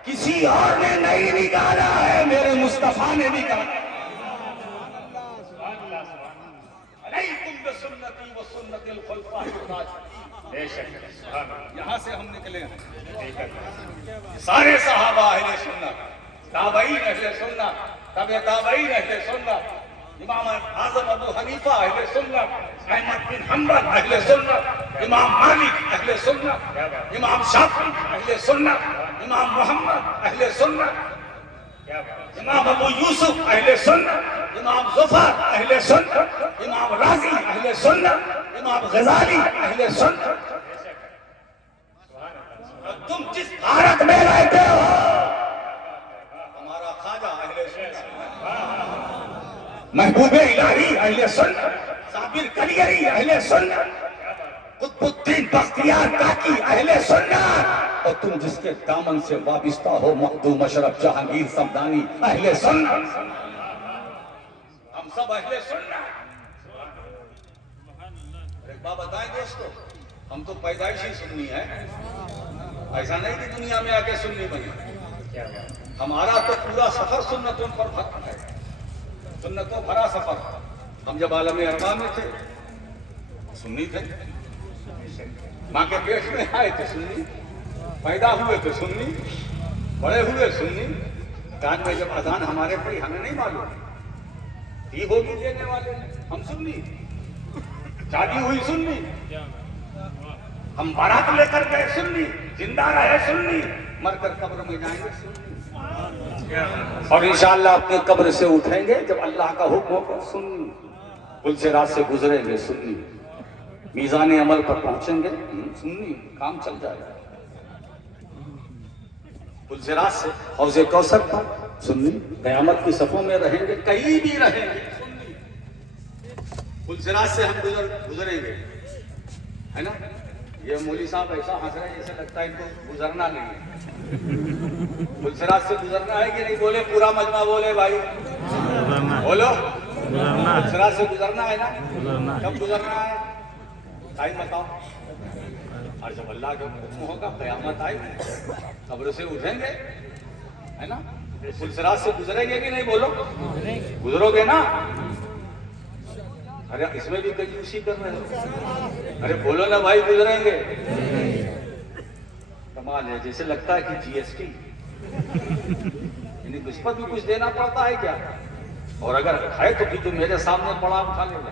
کسی اور نے نہیں نکالا ہے، میرے مصطفیٰ نے نکالا. علیکم بسنتی و سنت الخلفاء الراشدین. یہاں سے ہم نکلے ہیں. سارے صحابہ اہل سنت، تابعین اہل سنت، تبع تابعین اہل سنت، امام اعظم ابو حنیفہ اہل سنت، احمد بن حنبل اہل سنت، امام مالک اہل سنت، امام شافعی اہل سنت، امام محمد اہل سنت، امام ابو یوسف اہل سنت، امام ظفر اہل سنت، امام رازی اہل سنت، امام غزالی اہل سنت. تم جس بھارت میں رہتے ہو ہمارا خواجہ اہل سنت، محبوب الہی اہل سنت، صابر کلیری اہل سنت، قطب الدین بختیار کاکی اہل سنت. اور تم جس کے دامن سے وابستہ ہو مخدوم اشرف جہانگیر صمدانی اہل سنت. ہم سب اہل سنت. ایک بات بتائیں دوستو، ہم تو پیدائشی سنی ہے، ایسا نہیں کہ دنیا میں آ کے سنی بنی. ہمارا تو پورا سفر سنتوں پر بھرا ہے، سنتوں بھرا سفر. ہم جب عالم ارواح میں تھے سنی تھے، ماں کے پیٹ میں آئے تو سنی، پیدا ہوئے تو سنی، بڑے ہوئے سنی. کان میں جب اذان ہمارے پڑی ہمیں نہیں معلوم یہ ہوگی دینے والے ہم سنی. شادی ہوئی سنی، ہم بارات لے کر گئے سنی، زندہ رہے سنی، مر کر قبر میں جائیں گے سنی، اور انشاءاللہ اپنے قبر سے اٹھیں گے جب اللہ کا حکم ہوگا سنی. پل سے رات سے گزریں گے سنی، میزان عمل پر پہنچیں گے سنی، کام چل جائے گا. پل سے رات سے حوض کوثر پر سنی، قیامت کی صفوں میں رہیں گے، کہیں بھی رہیں گے سنی. پل سے رات سے ہم گزریں گے ہے نا. یہ مولوی صاحب ایسا ہنس رہے ہیں جیسے لگتا ہے ان کو گزرنا نہیں ہے. پل سے رات سے گزرنا ہے کہ نہیں؟ بولے پورا مجمع بولے بھائی، بولو پل سے رات سے گزرنا ہے نا. کب گزرنا ہے ٹائم بتاؤ. اور جب اللہ کے حکم ہوگا قیامت آئے قبر سے اٹھیں گے ہے نا. پل سے رات سے گزریں گے کہ نہیں؟ بولو گزرو گے نا. ارے اس میں بھی کنجوسی کر رہے ہو. ارے بولو نا بھائی گزریں گے. کمال ہے، جیسے لگتا ہے کہ جی ایس ٹی یعنی اس پر بھی کچھ دینا پڑتا ہے کیا؟ اور اگر ہے تو بھی تو میرے سامنے پڑا اٹھا لے گا.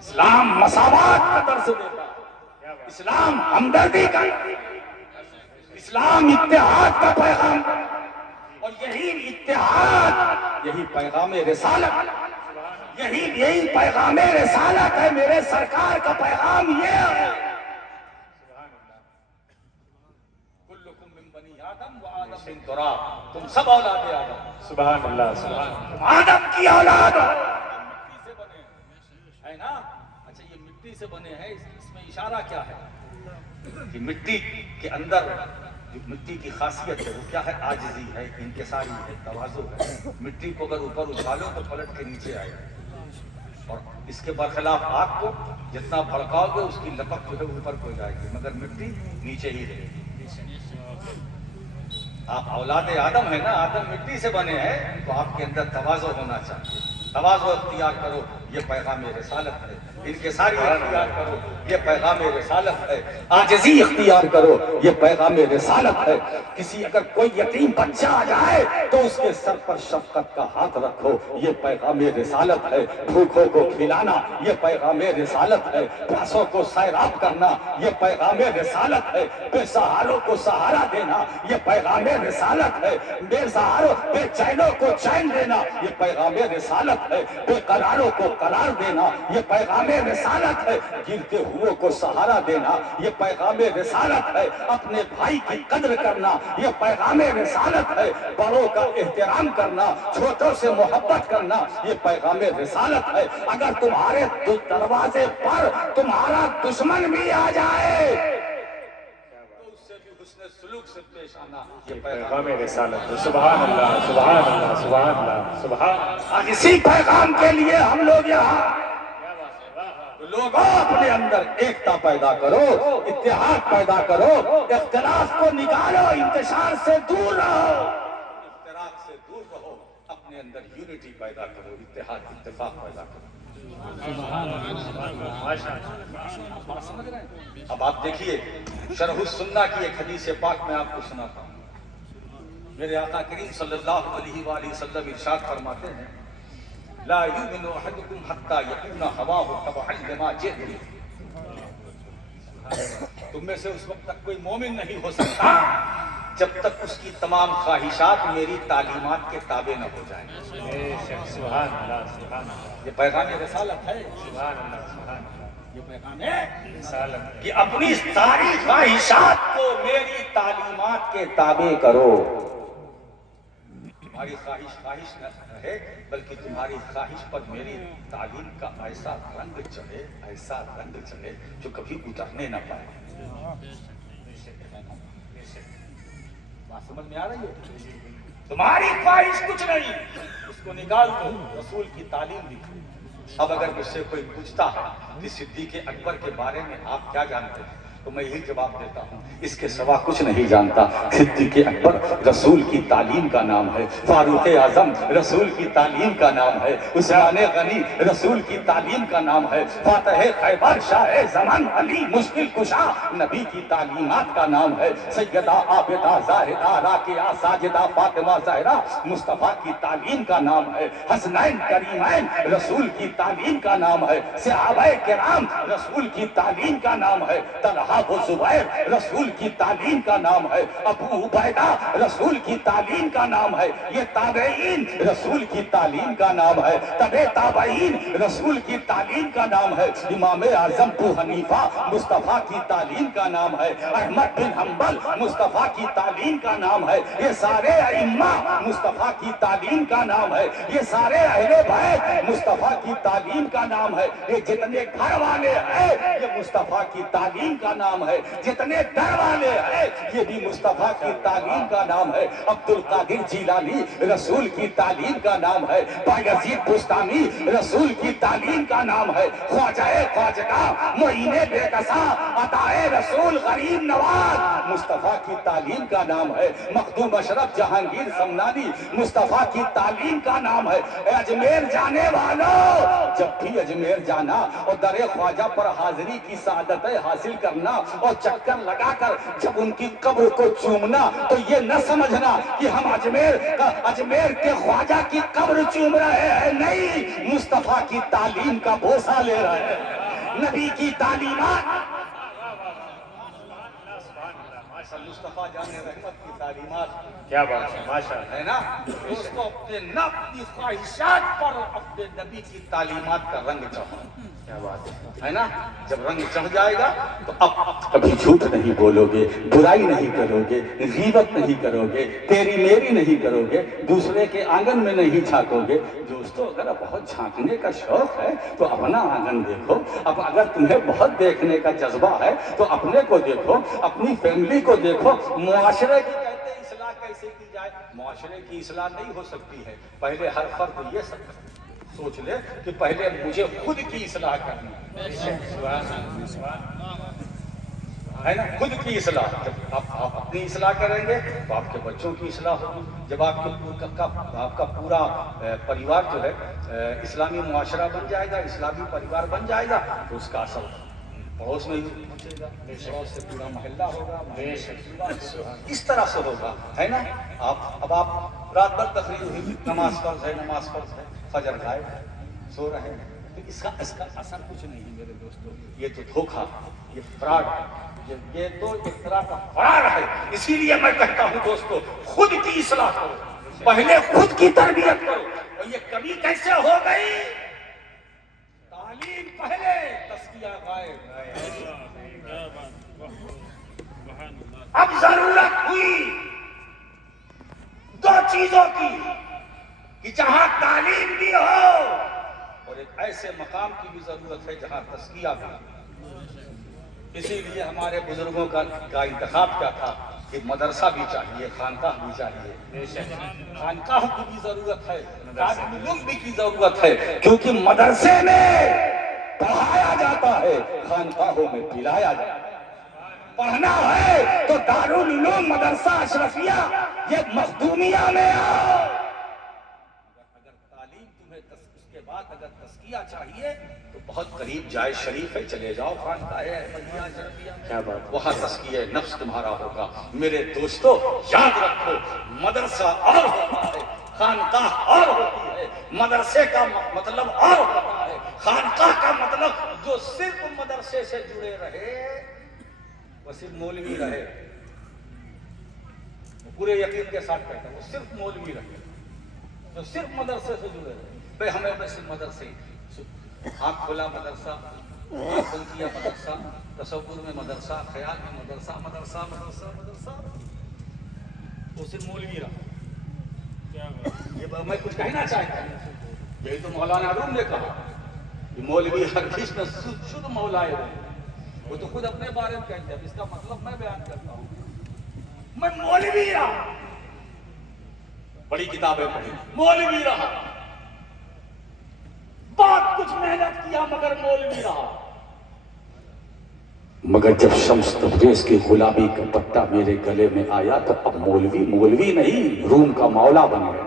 اسلام مساوات کا درس دیتا ہے، اسلام ہمدردی کا، اسلام اتحاد کا پیغام، اور یہی اتحاد، یہی پیغام رسالت، یہی پیغام رسالت ہے۔ میرے سرکار کا پیغام یہ ہے، کلکم من بنی آدم و آدم من تراب، تم سب اولاد آدم، سبحان اللہ، سبحان اللہ، تم آدم کی اولاد ہو، مٹی سے بنے ہے نا۔ اچھا یہ مٹی سے بنے ہیں، اس میں اشارہ کیا ہے کہ مٹی کے اندر جو مٹی کی خاصیت ہے وہ کیا ہے؟ عاجزی ہے، انکساری ہے، تواضع ہے۔ مٹی کو اگر اوپر اچھالو تو پلٹ کے نیچے آئے گا، اور اس کے برخلاف آگ کو جتنا بھڑکاؤ گے اس کی لپک جو ہے اوپر کو جائے گی، مگر مٹی نیچے ہی رہے گی۔ آپ اولاد آدم ہے نا، آدم مٹی سے بنے ہیں، تو آپ کے اندر تواضع ہونا چاہیے۔ تواضع اختیار کرو، یہ پیغام رسالت ہے۔ انکساری اختیار کرو، یہ پیغام رسالت ہے۔ عاجزی اختیار کرو، یہ پیغام رسالت ہے۔ کسی اگر کوئی یتیم بچہ آ جائے تو اس کے سر پر شفقت کا ہاتھ رکھو، یہ پیغام رسالت ہے۔ بھوکھوں کو کھلانا، یہ پیغام رسالت ہے۔ پیاسوں کو سیراب کرنا، یہ پیغام رسالت ہے۔ بے سہاروں کو سہارا دینا، یہ پیغام رسالت ہے۔ بے سہاروں، بے چینوں کو چین دینا، یہ پیغام رسالت ہے۔ بے قراروں کو قرار دینا، یہ پیغام رسالت ہے۔ گرتے ہوئے کو سہارا دینا، یہ پیغام رسالت ہے۔ اپنے بھائی کی قدر کرنا، یہ پیغام رسالت ہے۔ بڑوں کا احترام کرنا، چھوٹوں سے محبت کرنا، یہ پیغام رسالت ہے۔ اگر تمہارے دروازے پر تمہارا دشمن بھی آ جائے تو اس سے بھی حسن سلوک سے پیش آنا، یہ پیغام رسالت ہے۔ سبحان اللہ، سبحان اللہ، سبحان اللہ، سبحان اللہ۔ آج اسی پیغام کے لیے ہم لوگ یہاں لوگوں اپنے اندر ایکتا پیدا کرو، اتحاد پیدا کرو، اختلاف کو نکالو، انتشار سے دور رہو، اختلاف سے دور رہو، اپنے اندر یونٹی پیدا کرو، اتحاد اتفاق پیدا کرو۔ اب آپ دیکھیے شرح السنہ کی ایک حدیث پاک میں آپ کو سناتا ہوں۔ میرے آقا کریم صلی اللہ علیہ وآلہ وسلم ارشاد فرماتے ہیں، لا یؤمن احدکم حتی یکون ہواہ تبعا لما جئت بہ۔ تم میں سے اس وقت تک کوئی مومن نہیں ہو سکتا جب تک اس کی تمام خواہشات میری تعلیمات کے تابع نہ ہو جائیں۔ سبحان اللہ، سبحان اللہ، یہ پیغام رسالت ہے، سبحان اللہ، سبحان اللہ، یہ پیغام ہے رسالت ہے۔ کہ اپنی ساری خواہشات کو میری تعلیمات کے تابع کرو۔ تمہاری خواہش نہ رہے بلکہ تمہاری خواہش پر میری تعلیم کا ایسا رنگ چڑھے جو کبھی اترنے نہ پائے۔ بات سمجھ میں آ رہی ہے؟ تمہاری خواہش کچھ نہیں، اس کو نکال دو، رسول کی تعلیم لکھو۔ اب اگر مجھ سے کوئی پوچھتا ہے کہ صدیق اکبر کے بارے میں آپ کیا جانتے ہیں تو میں یہی جواب دیتا ہوں، اس کے سوا کچھ نہیں جانتا۔ صدیق اکبر رسول کی تعلیم کا نام ہے، فاروق اعظم رسول کی تعلیم کا نام ہے، عثمان غنی رسول کی تعلیم کا نام ہے، فاتح خیبر شاہ زمان علی مشکل کشا نبی کی تعلیمات کا نام ہے، سیدہ عابدہ زاہدہ راکعہ ساجدہ فاطمہ زہرا مصطفیٰ کی تعلیم کا نام ہے، حسنین کریمین رسول کی تعلیم کا نام ہے، صحابہ کرام رسول کی تعلیم کا نام ہے، طلحہ و زبیر رسول کی تعلیم کا نام ہے، ابو عبیدہ رسول کی تعلیم کا نام ہے، یہ تابعین رسول کی تعلیم کا نام ہے، تبع تابعین رسول کی تعلیم کا نام ہے، امام اعظم ابو حنیفہ مصطفیٰ کی تعلیم کا نام ہے، احمد بن حنبل مصطفیٰ کی تعلیم کا نام ہے، یہ سارے ائمہ مصطفیٰ کی تعلیم کا نام ہے، یہ سارے اہل بیت مصطفیٰ کی تعلیم کا نام ہے، یہ جتنے گھر والے ہیں یہ مصطفیٰ کی تعلیم کا نام ہے، جتنے در والے ہیں یہ بھی مصطفیٰ کی تعلیم کا نام ہے، عبد القادر جیلانی رسول کی تعلیم کا نام ہے، بایزید بستانی رسول کی تعلیم کا نام ہے، خواجہ خواجگاہ معین بے کسا عطائے رسول غریب نواز مصطفیٰ کی تعلیم کا نام ہے. مخدوم اشرف جہانگیر سمنانی مصطفیٰ کی تعلیم کا نام ہے. اجمیر جانے والوں، جب بھی اجمیر جانا اور در خواجہ پر حاضری کی سعادتیں حاصل کرنا اور چکر لگا کر جب ان کی قبر کو چومنا تو یہ نہ سمجھنا کہ ہم اجمیر کے خواجہ کی قبر چوم رہے ہیں. نہیں، مصطفیٰ کی تعلیم کا بوسہ لے رہے ہیں، نبی کی تعلیمات. مصطفیٰ جان رحمت کی تعلیمات کیا بات ہے، ماشاءاللہ ہے نا دوستو. اپنے اپنی خواہشات پر اپنے نبی کی تعلیمات کا رنگ چڑھا. کیا بات ہے نا، جب رنگ چڑھ جائے گا تو اب کبھی جھوٹ نہیں بولو گے، برائی نہیں کرو گے، غیبت نہیں کرو گے، تیری میری نہیں کرو گے، دوسرے کے آنگن میں نہیں جھانکو گے. دوستو اگر بہت جھانکنے کا شوق ہے تو اپنا آنگن دیکھو. اب اگر تمہیں بہت دیکھنے کا جذبہ ہے تو اپنے کو دیکھو، اپنی فیملی کو دیکھو. معاشرے کی کہتے ہیں اصلاح کیسے کی جائے؟ معاشرے کی اصلاح نہیں ہو سکتی ہے. پہلے ہر فرد یہ سوچ لے کہ پہلے مجھے خود کی اصلاح کرنی ہے نا. خود کی اصلاح. جب آپ اپنی اصلاح کریں گے تو آپ کے بچوں کی اصلاح ہوگی. جب آپ کا پورا پریوار جو ہے اسلامی معاشرہ بن جائے گا، اسلامی پریوار بن جائے گا تو اس کا اثر پڑوس میں ہی پہنچے گا، پڑوس سے پورا محلہ ہوگا، اس طرح سے ہوگا. ہے نا. اب آپ رات بھر تقریر ہوئی، نماز فرض ہے، فجر غائب ہے، سو رہے ہیں، تو اس کا اثر کچھ نہیں ہے میرے دوستوں. یہ تو دھوکہ، یہ فراڈ، یہ تو ایک طرح کا فراڈ ہے. اسی لیے میں کہتا ہوں دوستو، خود کی اصلاح کرو، پہلے خود کی تربیت کرو. اور یہ کمی کیسے ہو گئی؟ تعلیم پہلے، تزکیہ غائب. اب ضرورت ہوئی دو چیزوں کی کہ جہاں تعلیم بھی ہو اور ایک ایسے مقام کی بھی ضرورت ہے جہاں تزکیہ بھی. اسی لیے ہمارے بزرگوں کا انتخاب کیا تھا کہ مدرسہ بھی چاہیے، خانقاہ بھی چاہیے. خانقاہ کی بھی ضرورت ہے، دارال علوم بھی کی ضرورت ہے، کیونکہ مدرسے میں پڑھایا جاتا ہے، خانقاہوں میں پلایا جاتا ہے. پڑھنا ہے تو دارالعلوم مدرسہ اشرفیہ یہ مخدومیہ میں آؤ. اگر تعلیم تمہیں اس کے بعد اگر تزکیہ چاہیے تو بہت قریب جائے شریف ہے، چلے جاؤ خانقاہ احمدیہ اشرفیہ میں. کیا بات. وہاں تزکیہ نفس تمہارا ہوگا. میرے دوستو یاد رکھو، مدرسہ اور ہوتا ہے، خانقاہ اور ہوتی ہے. مدرسے کا مطلب اور ہوتا ہے، خانقاہ کا مطلب جو صرف مدرسے سے جڑے رہے وہ صرف مولوی رہے. وہ پورے یقین کے ساتھ کہتا ہے وہ صرف مولوی رہے، جو صرف مدرسے سے جڑے رہے. بھائی ہمیں بس مدرسے، آنکھ کھلا مدرسہ، آنکھ بند کیا مدرسہ، تصور میں مدرسہ، خیال میں مدرسہ، مدرسہ مدرسہ مدرسہ، وہ صرف مولوی رہا. یہ میں کچھ کہنا چاہتا ہوں، یہی تو مولانا روم نے کہا کہ مولوی ہرگز نہ شدھ مولائے رہے. وہ تو خود اپنے بارے میں کہتے ہیں، اس کا مطلب میں بیان کرتا ہوں. میں مولوی رہا، بڑی کتابیں پڑھی، مولوی رہا، بہت کچھ محنت کیا مگر مولوی رہا. مگر جب شمس تبریز کی غلامی کا پٹا میرے گلے میں آیا تو اب مولوی نہیں، روم کا مولا بن گیا.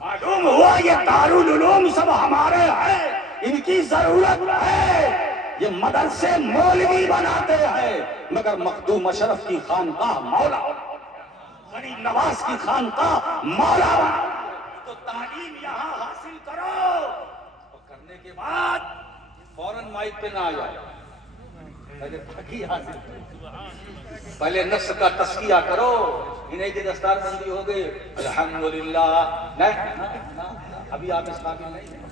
معلوم ہوا یہ دارالعلوم سب ہمارے ہیں، ان کی ضرورت ہے. یہ مدرسے مولوی بناتے ہیں مگر مخدوم اشرف کی خانقاہ مولا، غریب نواز کی خانقاہ مولا. تو تعلیم یہاں حاصل کرو اور کرنے کے بعد فوراً مائک پہ نہ آ جائے. پہلے تھکی حاصل کرو، پہلے نفس کا تزکیہ کرو. انہیں کی دستار بندی ہو گئی الحمدللہ. ابھی آپ اس قابل نہیں ہیں،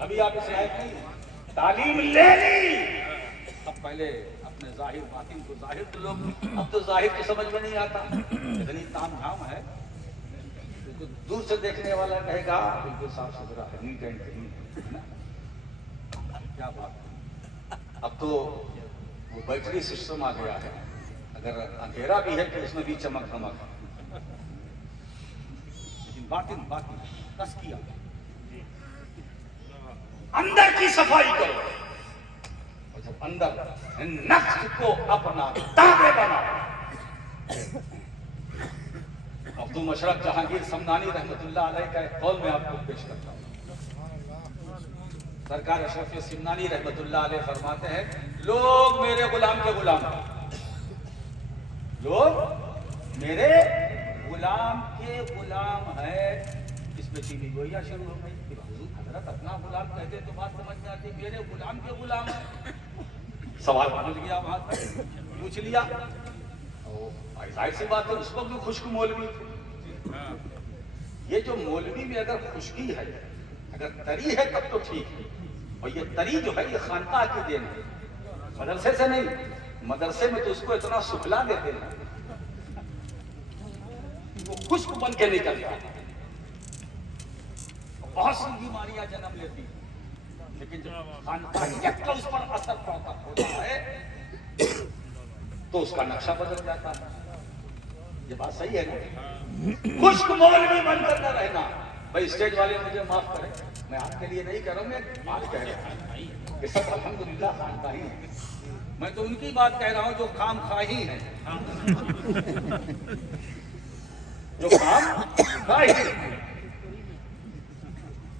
ابھی آپ اس لائق نہیں ہیں. تعلیم لے لی، اب پہلے اپنے ظاہر باطن کو. ظاہر تو لوگ اب تو ظاہر تو سمجھ میں نہیں آتا، اتنی تام جھام ہے. دور سے دیکھنے والا کہے گا بالکل صاف ستھرا ہے، نیٹ اینڈ کلین. کیا بات ہے. اب تو وہ بیٹری سسٹم آ گیا ہے، اگر اندھیرا بھی ہے تو اس میں بھی چمک دمک. لیکن باطن تزکیہ، اندر کی صفائی کرو. اندر نفس کو اپنا تابع بناؤ. عبدو مشرف جہانگیر سمنانی رحمت اللہ علیہ کا ایک قول میں آپ کو پیش کرتا ہوں. سرکار اشرف سمنانی رحمت اللہ علیہ فرماتے ہیں لوگ میرے غلام کے غلام ہیں. لوگ میرے غلام کے غلام ہے. اس میں چینی گوئیاں شروع ہو گئی. حضرت اپنا غلام کہتے تو بات سمجھ میں آتی, میرے غلام کے غلام ہیں. سوال پہنچ گیا وہاں تک, پوچھ لیا. ظاہر سی بات ہے اس وقت بھی خشک مولوی. یہ جو مولوی میں اگر خشکی ہے, اگر تری ہے تب تو ٹھیک ہے. اور یہ تری جو ہے یہ خانقاہ کی دین ہے, مدرسے سے نہیں. مدرسے میں تو اس کو اتنا سکھلا دیتے ہیں وہ خشک بن کے نکلتا ہے. بہت سی بیماریاں جنم لیتی ہیں, لیکن جب خانقاہیت کا اس پر اثر پڑتا ہوتا ہے تو اس کا نقشہ بدل جاتا ہے. یہ بات صحیح ہے نا. خشک مولوی بن کر نہ رہنا. بھائی اسٹیج والے مجھے معاف کریں, میں آپ کے لیے نہیں کہہ رہا ہوں, میں بات کہہ رہا ہوں کہ سب الحمدللہ خانقاہی ہیں. میں تو ان کی بات کہہ رہا ہوں جو خام خواہی ہیں, جو خام خواہی ہیں.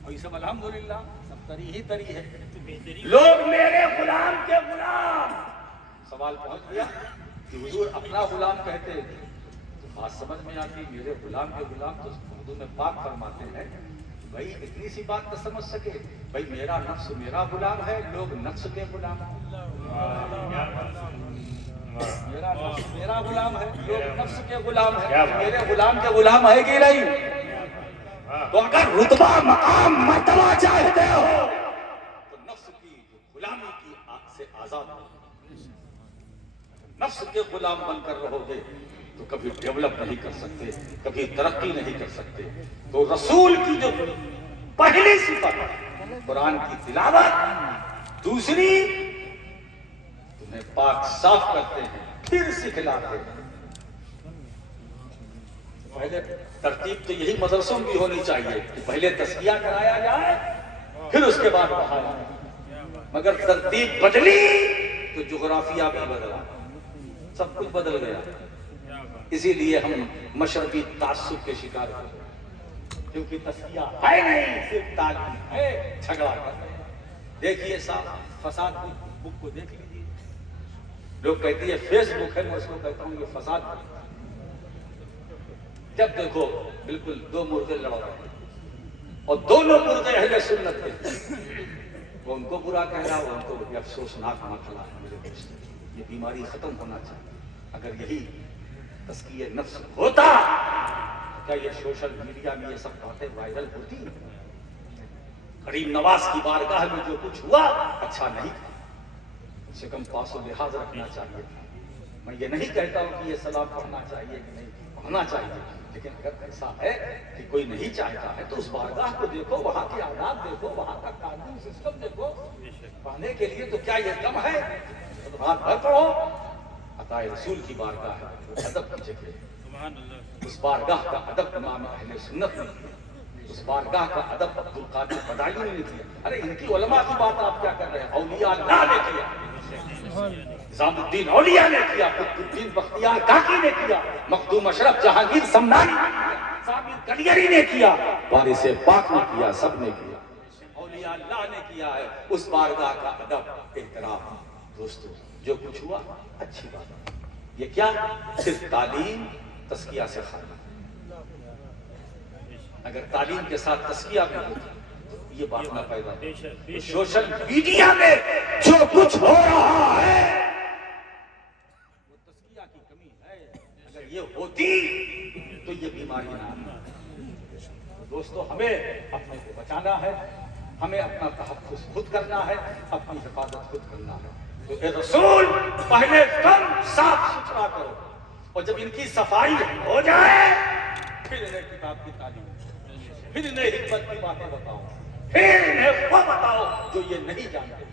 اور یہ سب الحمدللہ سب تری ہی تری ہے. لوگ میرے غلام کے غلام. سوال پہنچ گیا کہ حضور اپنا غلام کہتے ہیں تو بات سمجھ میں آتی. میرے غلام کے غلام تو اردو میں پاک فرماتے ہیں. بھائی اتنی سی بات تو سمجھ سکے. بھائی میرا نفس میرا غلام ہے, لوگ نفس کے غلام ہیں. میرا نفس میرا غلام ہے, لوگ نفس کے غلام ہیں. میرے غلام کے غلام ہے کہ نہیں؟ تو اگر رتبہ مقام مرتبہ چاہتے ہو تو نفس کی غلامی کی آگ سے آزاد ہو. نفس کے غلام بن کر رہو گے تو کبھی ڈیولپ نہیں کر سکتے, کبھی ترقی نہیں کر سکتے. تو رسول کی جو پہلی صفت قرآن کی تلاوت, دوسری تمہیں پاک صاف کرتے ہیں پھر سکھلاتے ہیں. پہلے ترتیب تو یہی مدرسوں کی ہونی چاہیے کہ پہلے تزکیہ کرایا جائے پھر اس کے بعد پڑھایا جائے. مگر ترتیب بدلی تو جغرافیہ بھی بدلا, سب کچھ بدل گیا. اسی لیے ہم مشرقی تعصب کے شکار ہوتے ہیں, کیونکہ تزکیہ ہے نہیں, صرف تعلیم ہے, جھگڑا کرتے ہیں. دیکھیے صاحب فساد بک کو دیکھ لیجیے. لوگ کہتی ہے فیس بک ہے, میں اس کو کہتا ہوں یہ فساد ہے. جب دیکھو بالکل دو مردے لڑ رہے ہیں اور دونوں مردے اہل سنت کے. وہ ان کو برا کہہ رہا, وہ ان کو بھی افسوسناک مسئلہ ہے. میرے دوست, یہ بیماری ختم ہونا چاہیے. اگر یہی تزکیہ نفس ہوتا کیا یہ سوشل میڈیا میں یہ سب باتیں وائرل ہوتی؟ کریم نواز کی بارگاہ میں جو کچھ ہوا اچھا نہیں تھا, کم سے کم پاس و لحاظ رکھنا چاہیے تھا. میں یہ نہیں کہتا ہوں کہ یہ سلام پڑھنا چاہیے کہ نہیں پڑھنا چاہیے, لیکن اگر ایسا ہے کہ کوئی نہیں چاہتا ہے تو اس بارگاہ کو دیکھو, وہاں کے آداب دیکھو, وہاں کا قانون سسٹم دیکھو. پڑھنے کے لیے تو کیا یہ کم ہے؟ رات بھر پڑھو. عطا رسول کی بارگاہ ہے, ادب کی جگہ. اس بارگاہ کا ادب امام اہل سنت نے, اس بارگاہ کا ادب عبد القادر بدائی نے کیا. ارے ان کی علماء کی بات آپ کیا کر رہے ہیں؟ اولیاء اللہ نے کیا, نظام الدین اولیاء نے کیا, قطب الدین بختیار کاکی نے کیا, مخدوم اشرف جہانگیر سمنانی نے کیا, سامر کلیری نے کیا, وارث پاک نے کیا, سب نے کیا. اولیاء اللہ نے کیا ہے. اس بارگاہ کا ادب احترام. دوستو جو کچھ ہوا اچھی بات ہے. یہ کیا صرف تعلیم تزکیہ سے خالی. اگر تعلیم کے ساتھ تزکیہ بھی ہوتا تو یہ بات نہ پیدا ہوتی. سوشل میڈیا میں جو کچھ ہو رہا ہے وہ تزکیہ کی کمی ہے. اگر یہ ہوتی تو یہ بیماری نہ آتی. دوستو ہمیں اپنے کو بچانا ہے, ہمیں اپنا تحفظ خود کرنا ہے, اپنی حفاظت خود کرنا ہے. تو اے رسول پہلے تم صاف ستھرا کرو, اور جب ان کی صفائی ہو جائے پھر انہیں کتاب کی تعلیم, پھر انہیں حکمت کی باتیں بتاؤ, پھر انہیں وہ بتاؤ جو یہ نہیں جانتے.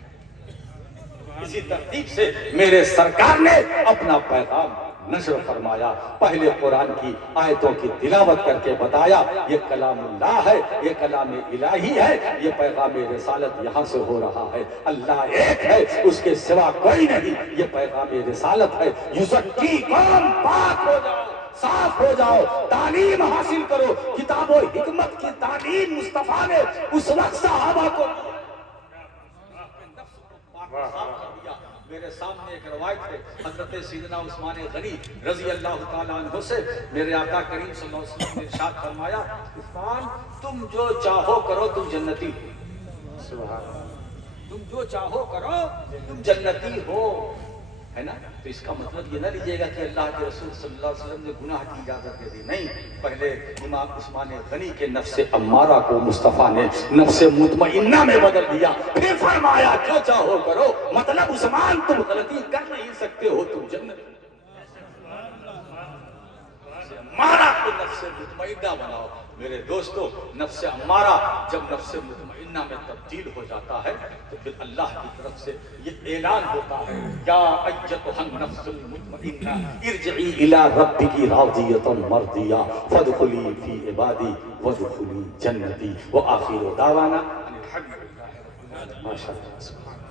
اسی ترتیب سے میرے سرکار نے اپنا پیغام نشر فرمایا، پہلے قرآن کی آیتوں کی تلاوت کر کے بتایا یہ کلام اللہ ہے، یہ کلام الہی ہے، یہ پیغام رسالت یہاں سے ہو رہا ہے، اللہ ایک ہے، اس کے سوا کوئی نہیں، یہ پیغام رسالت ہے، یزکیکم، پاک ہو جاؤ، صاف ہو جاؤ، تعلیم حاصل کرو، کتاب و حکمت کی تعلیم مصطفیٰ نے اس وقت صحابہ کو میرے سامنے ایک روایت ہے حضرت سیدنا عثمان غنی رضی اللہ تعالیٰ عنہ سے، میرے آقا کریم صلی اللہ علیہ وسلم نے ارشاد فرمایا، عثمان تم جو چاہو کرو تم جنتی ہو، تم جو چاہو کرو تم جنتی ہو، ہے نا؟ تو اس کا مطلب یہ نہ لیجیے گا کہ اللہ کے رسول صلی اللہ علیہ وسلم نے گناہ کی اجازت دے دی، نہیں، پہلے امام عثمان غنی کے نفس امارہ کو مصطفیٰ نے نفس مطمئنہ میں بدل دیا، پھر فرمایا جو چاہو کرو، مطلب عثمان تم غلطی کر نہیں سکتے ہو، تم جنت امارہ کو نفس مطمئنہ بناؤ۔ میرے دوستو، نفس امارہ جب نفس مطمئنہ میں تبدیل ہو جاتا ہے تو پھر اللہ کی طرف سے یہ اعلان ہوتا ہے، یا ایتھا النفس المطمئنہ ارجعی الی ربک راضیۃ مرضیہ فادخلی فی عبادی وادخلی جنتی، وآخر دعوانا ان الحمد للہ رب العالمین۔ ماشاء اللہ،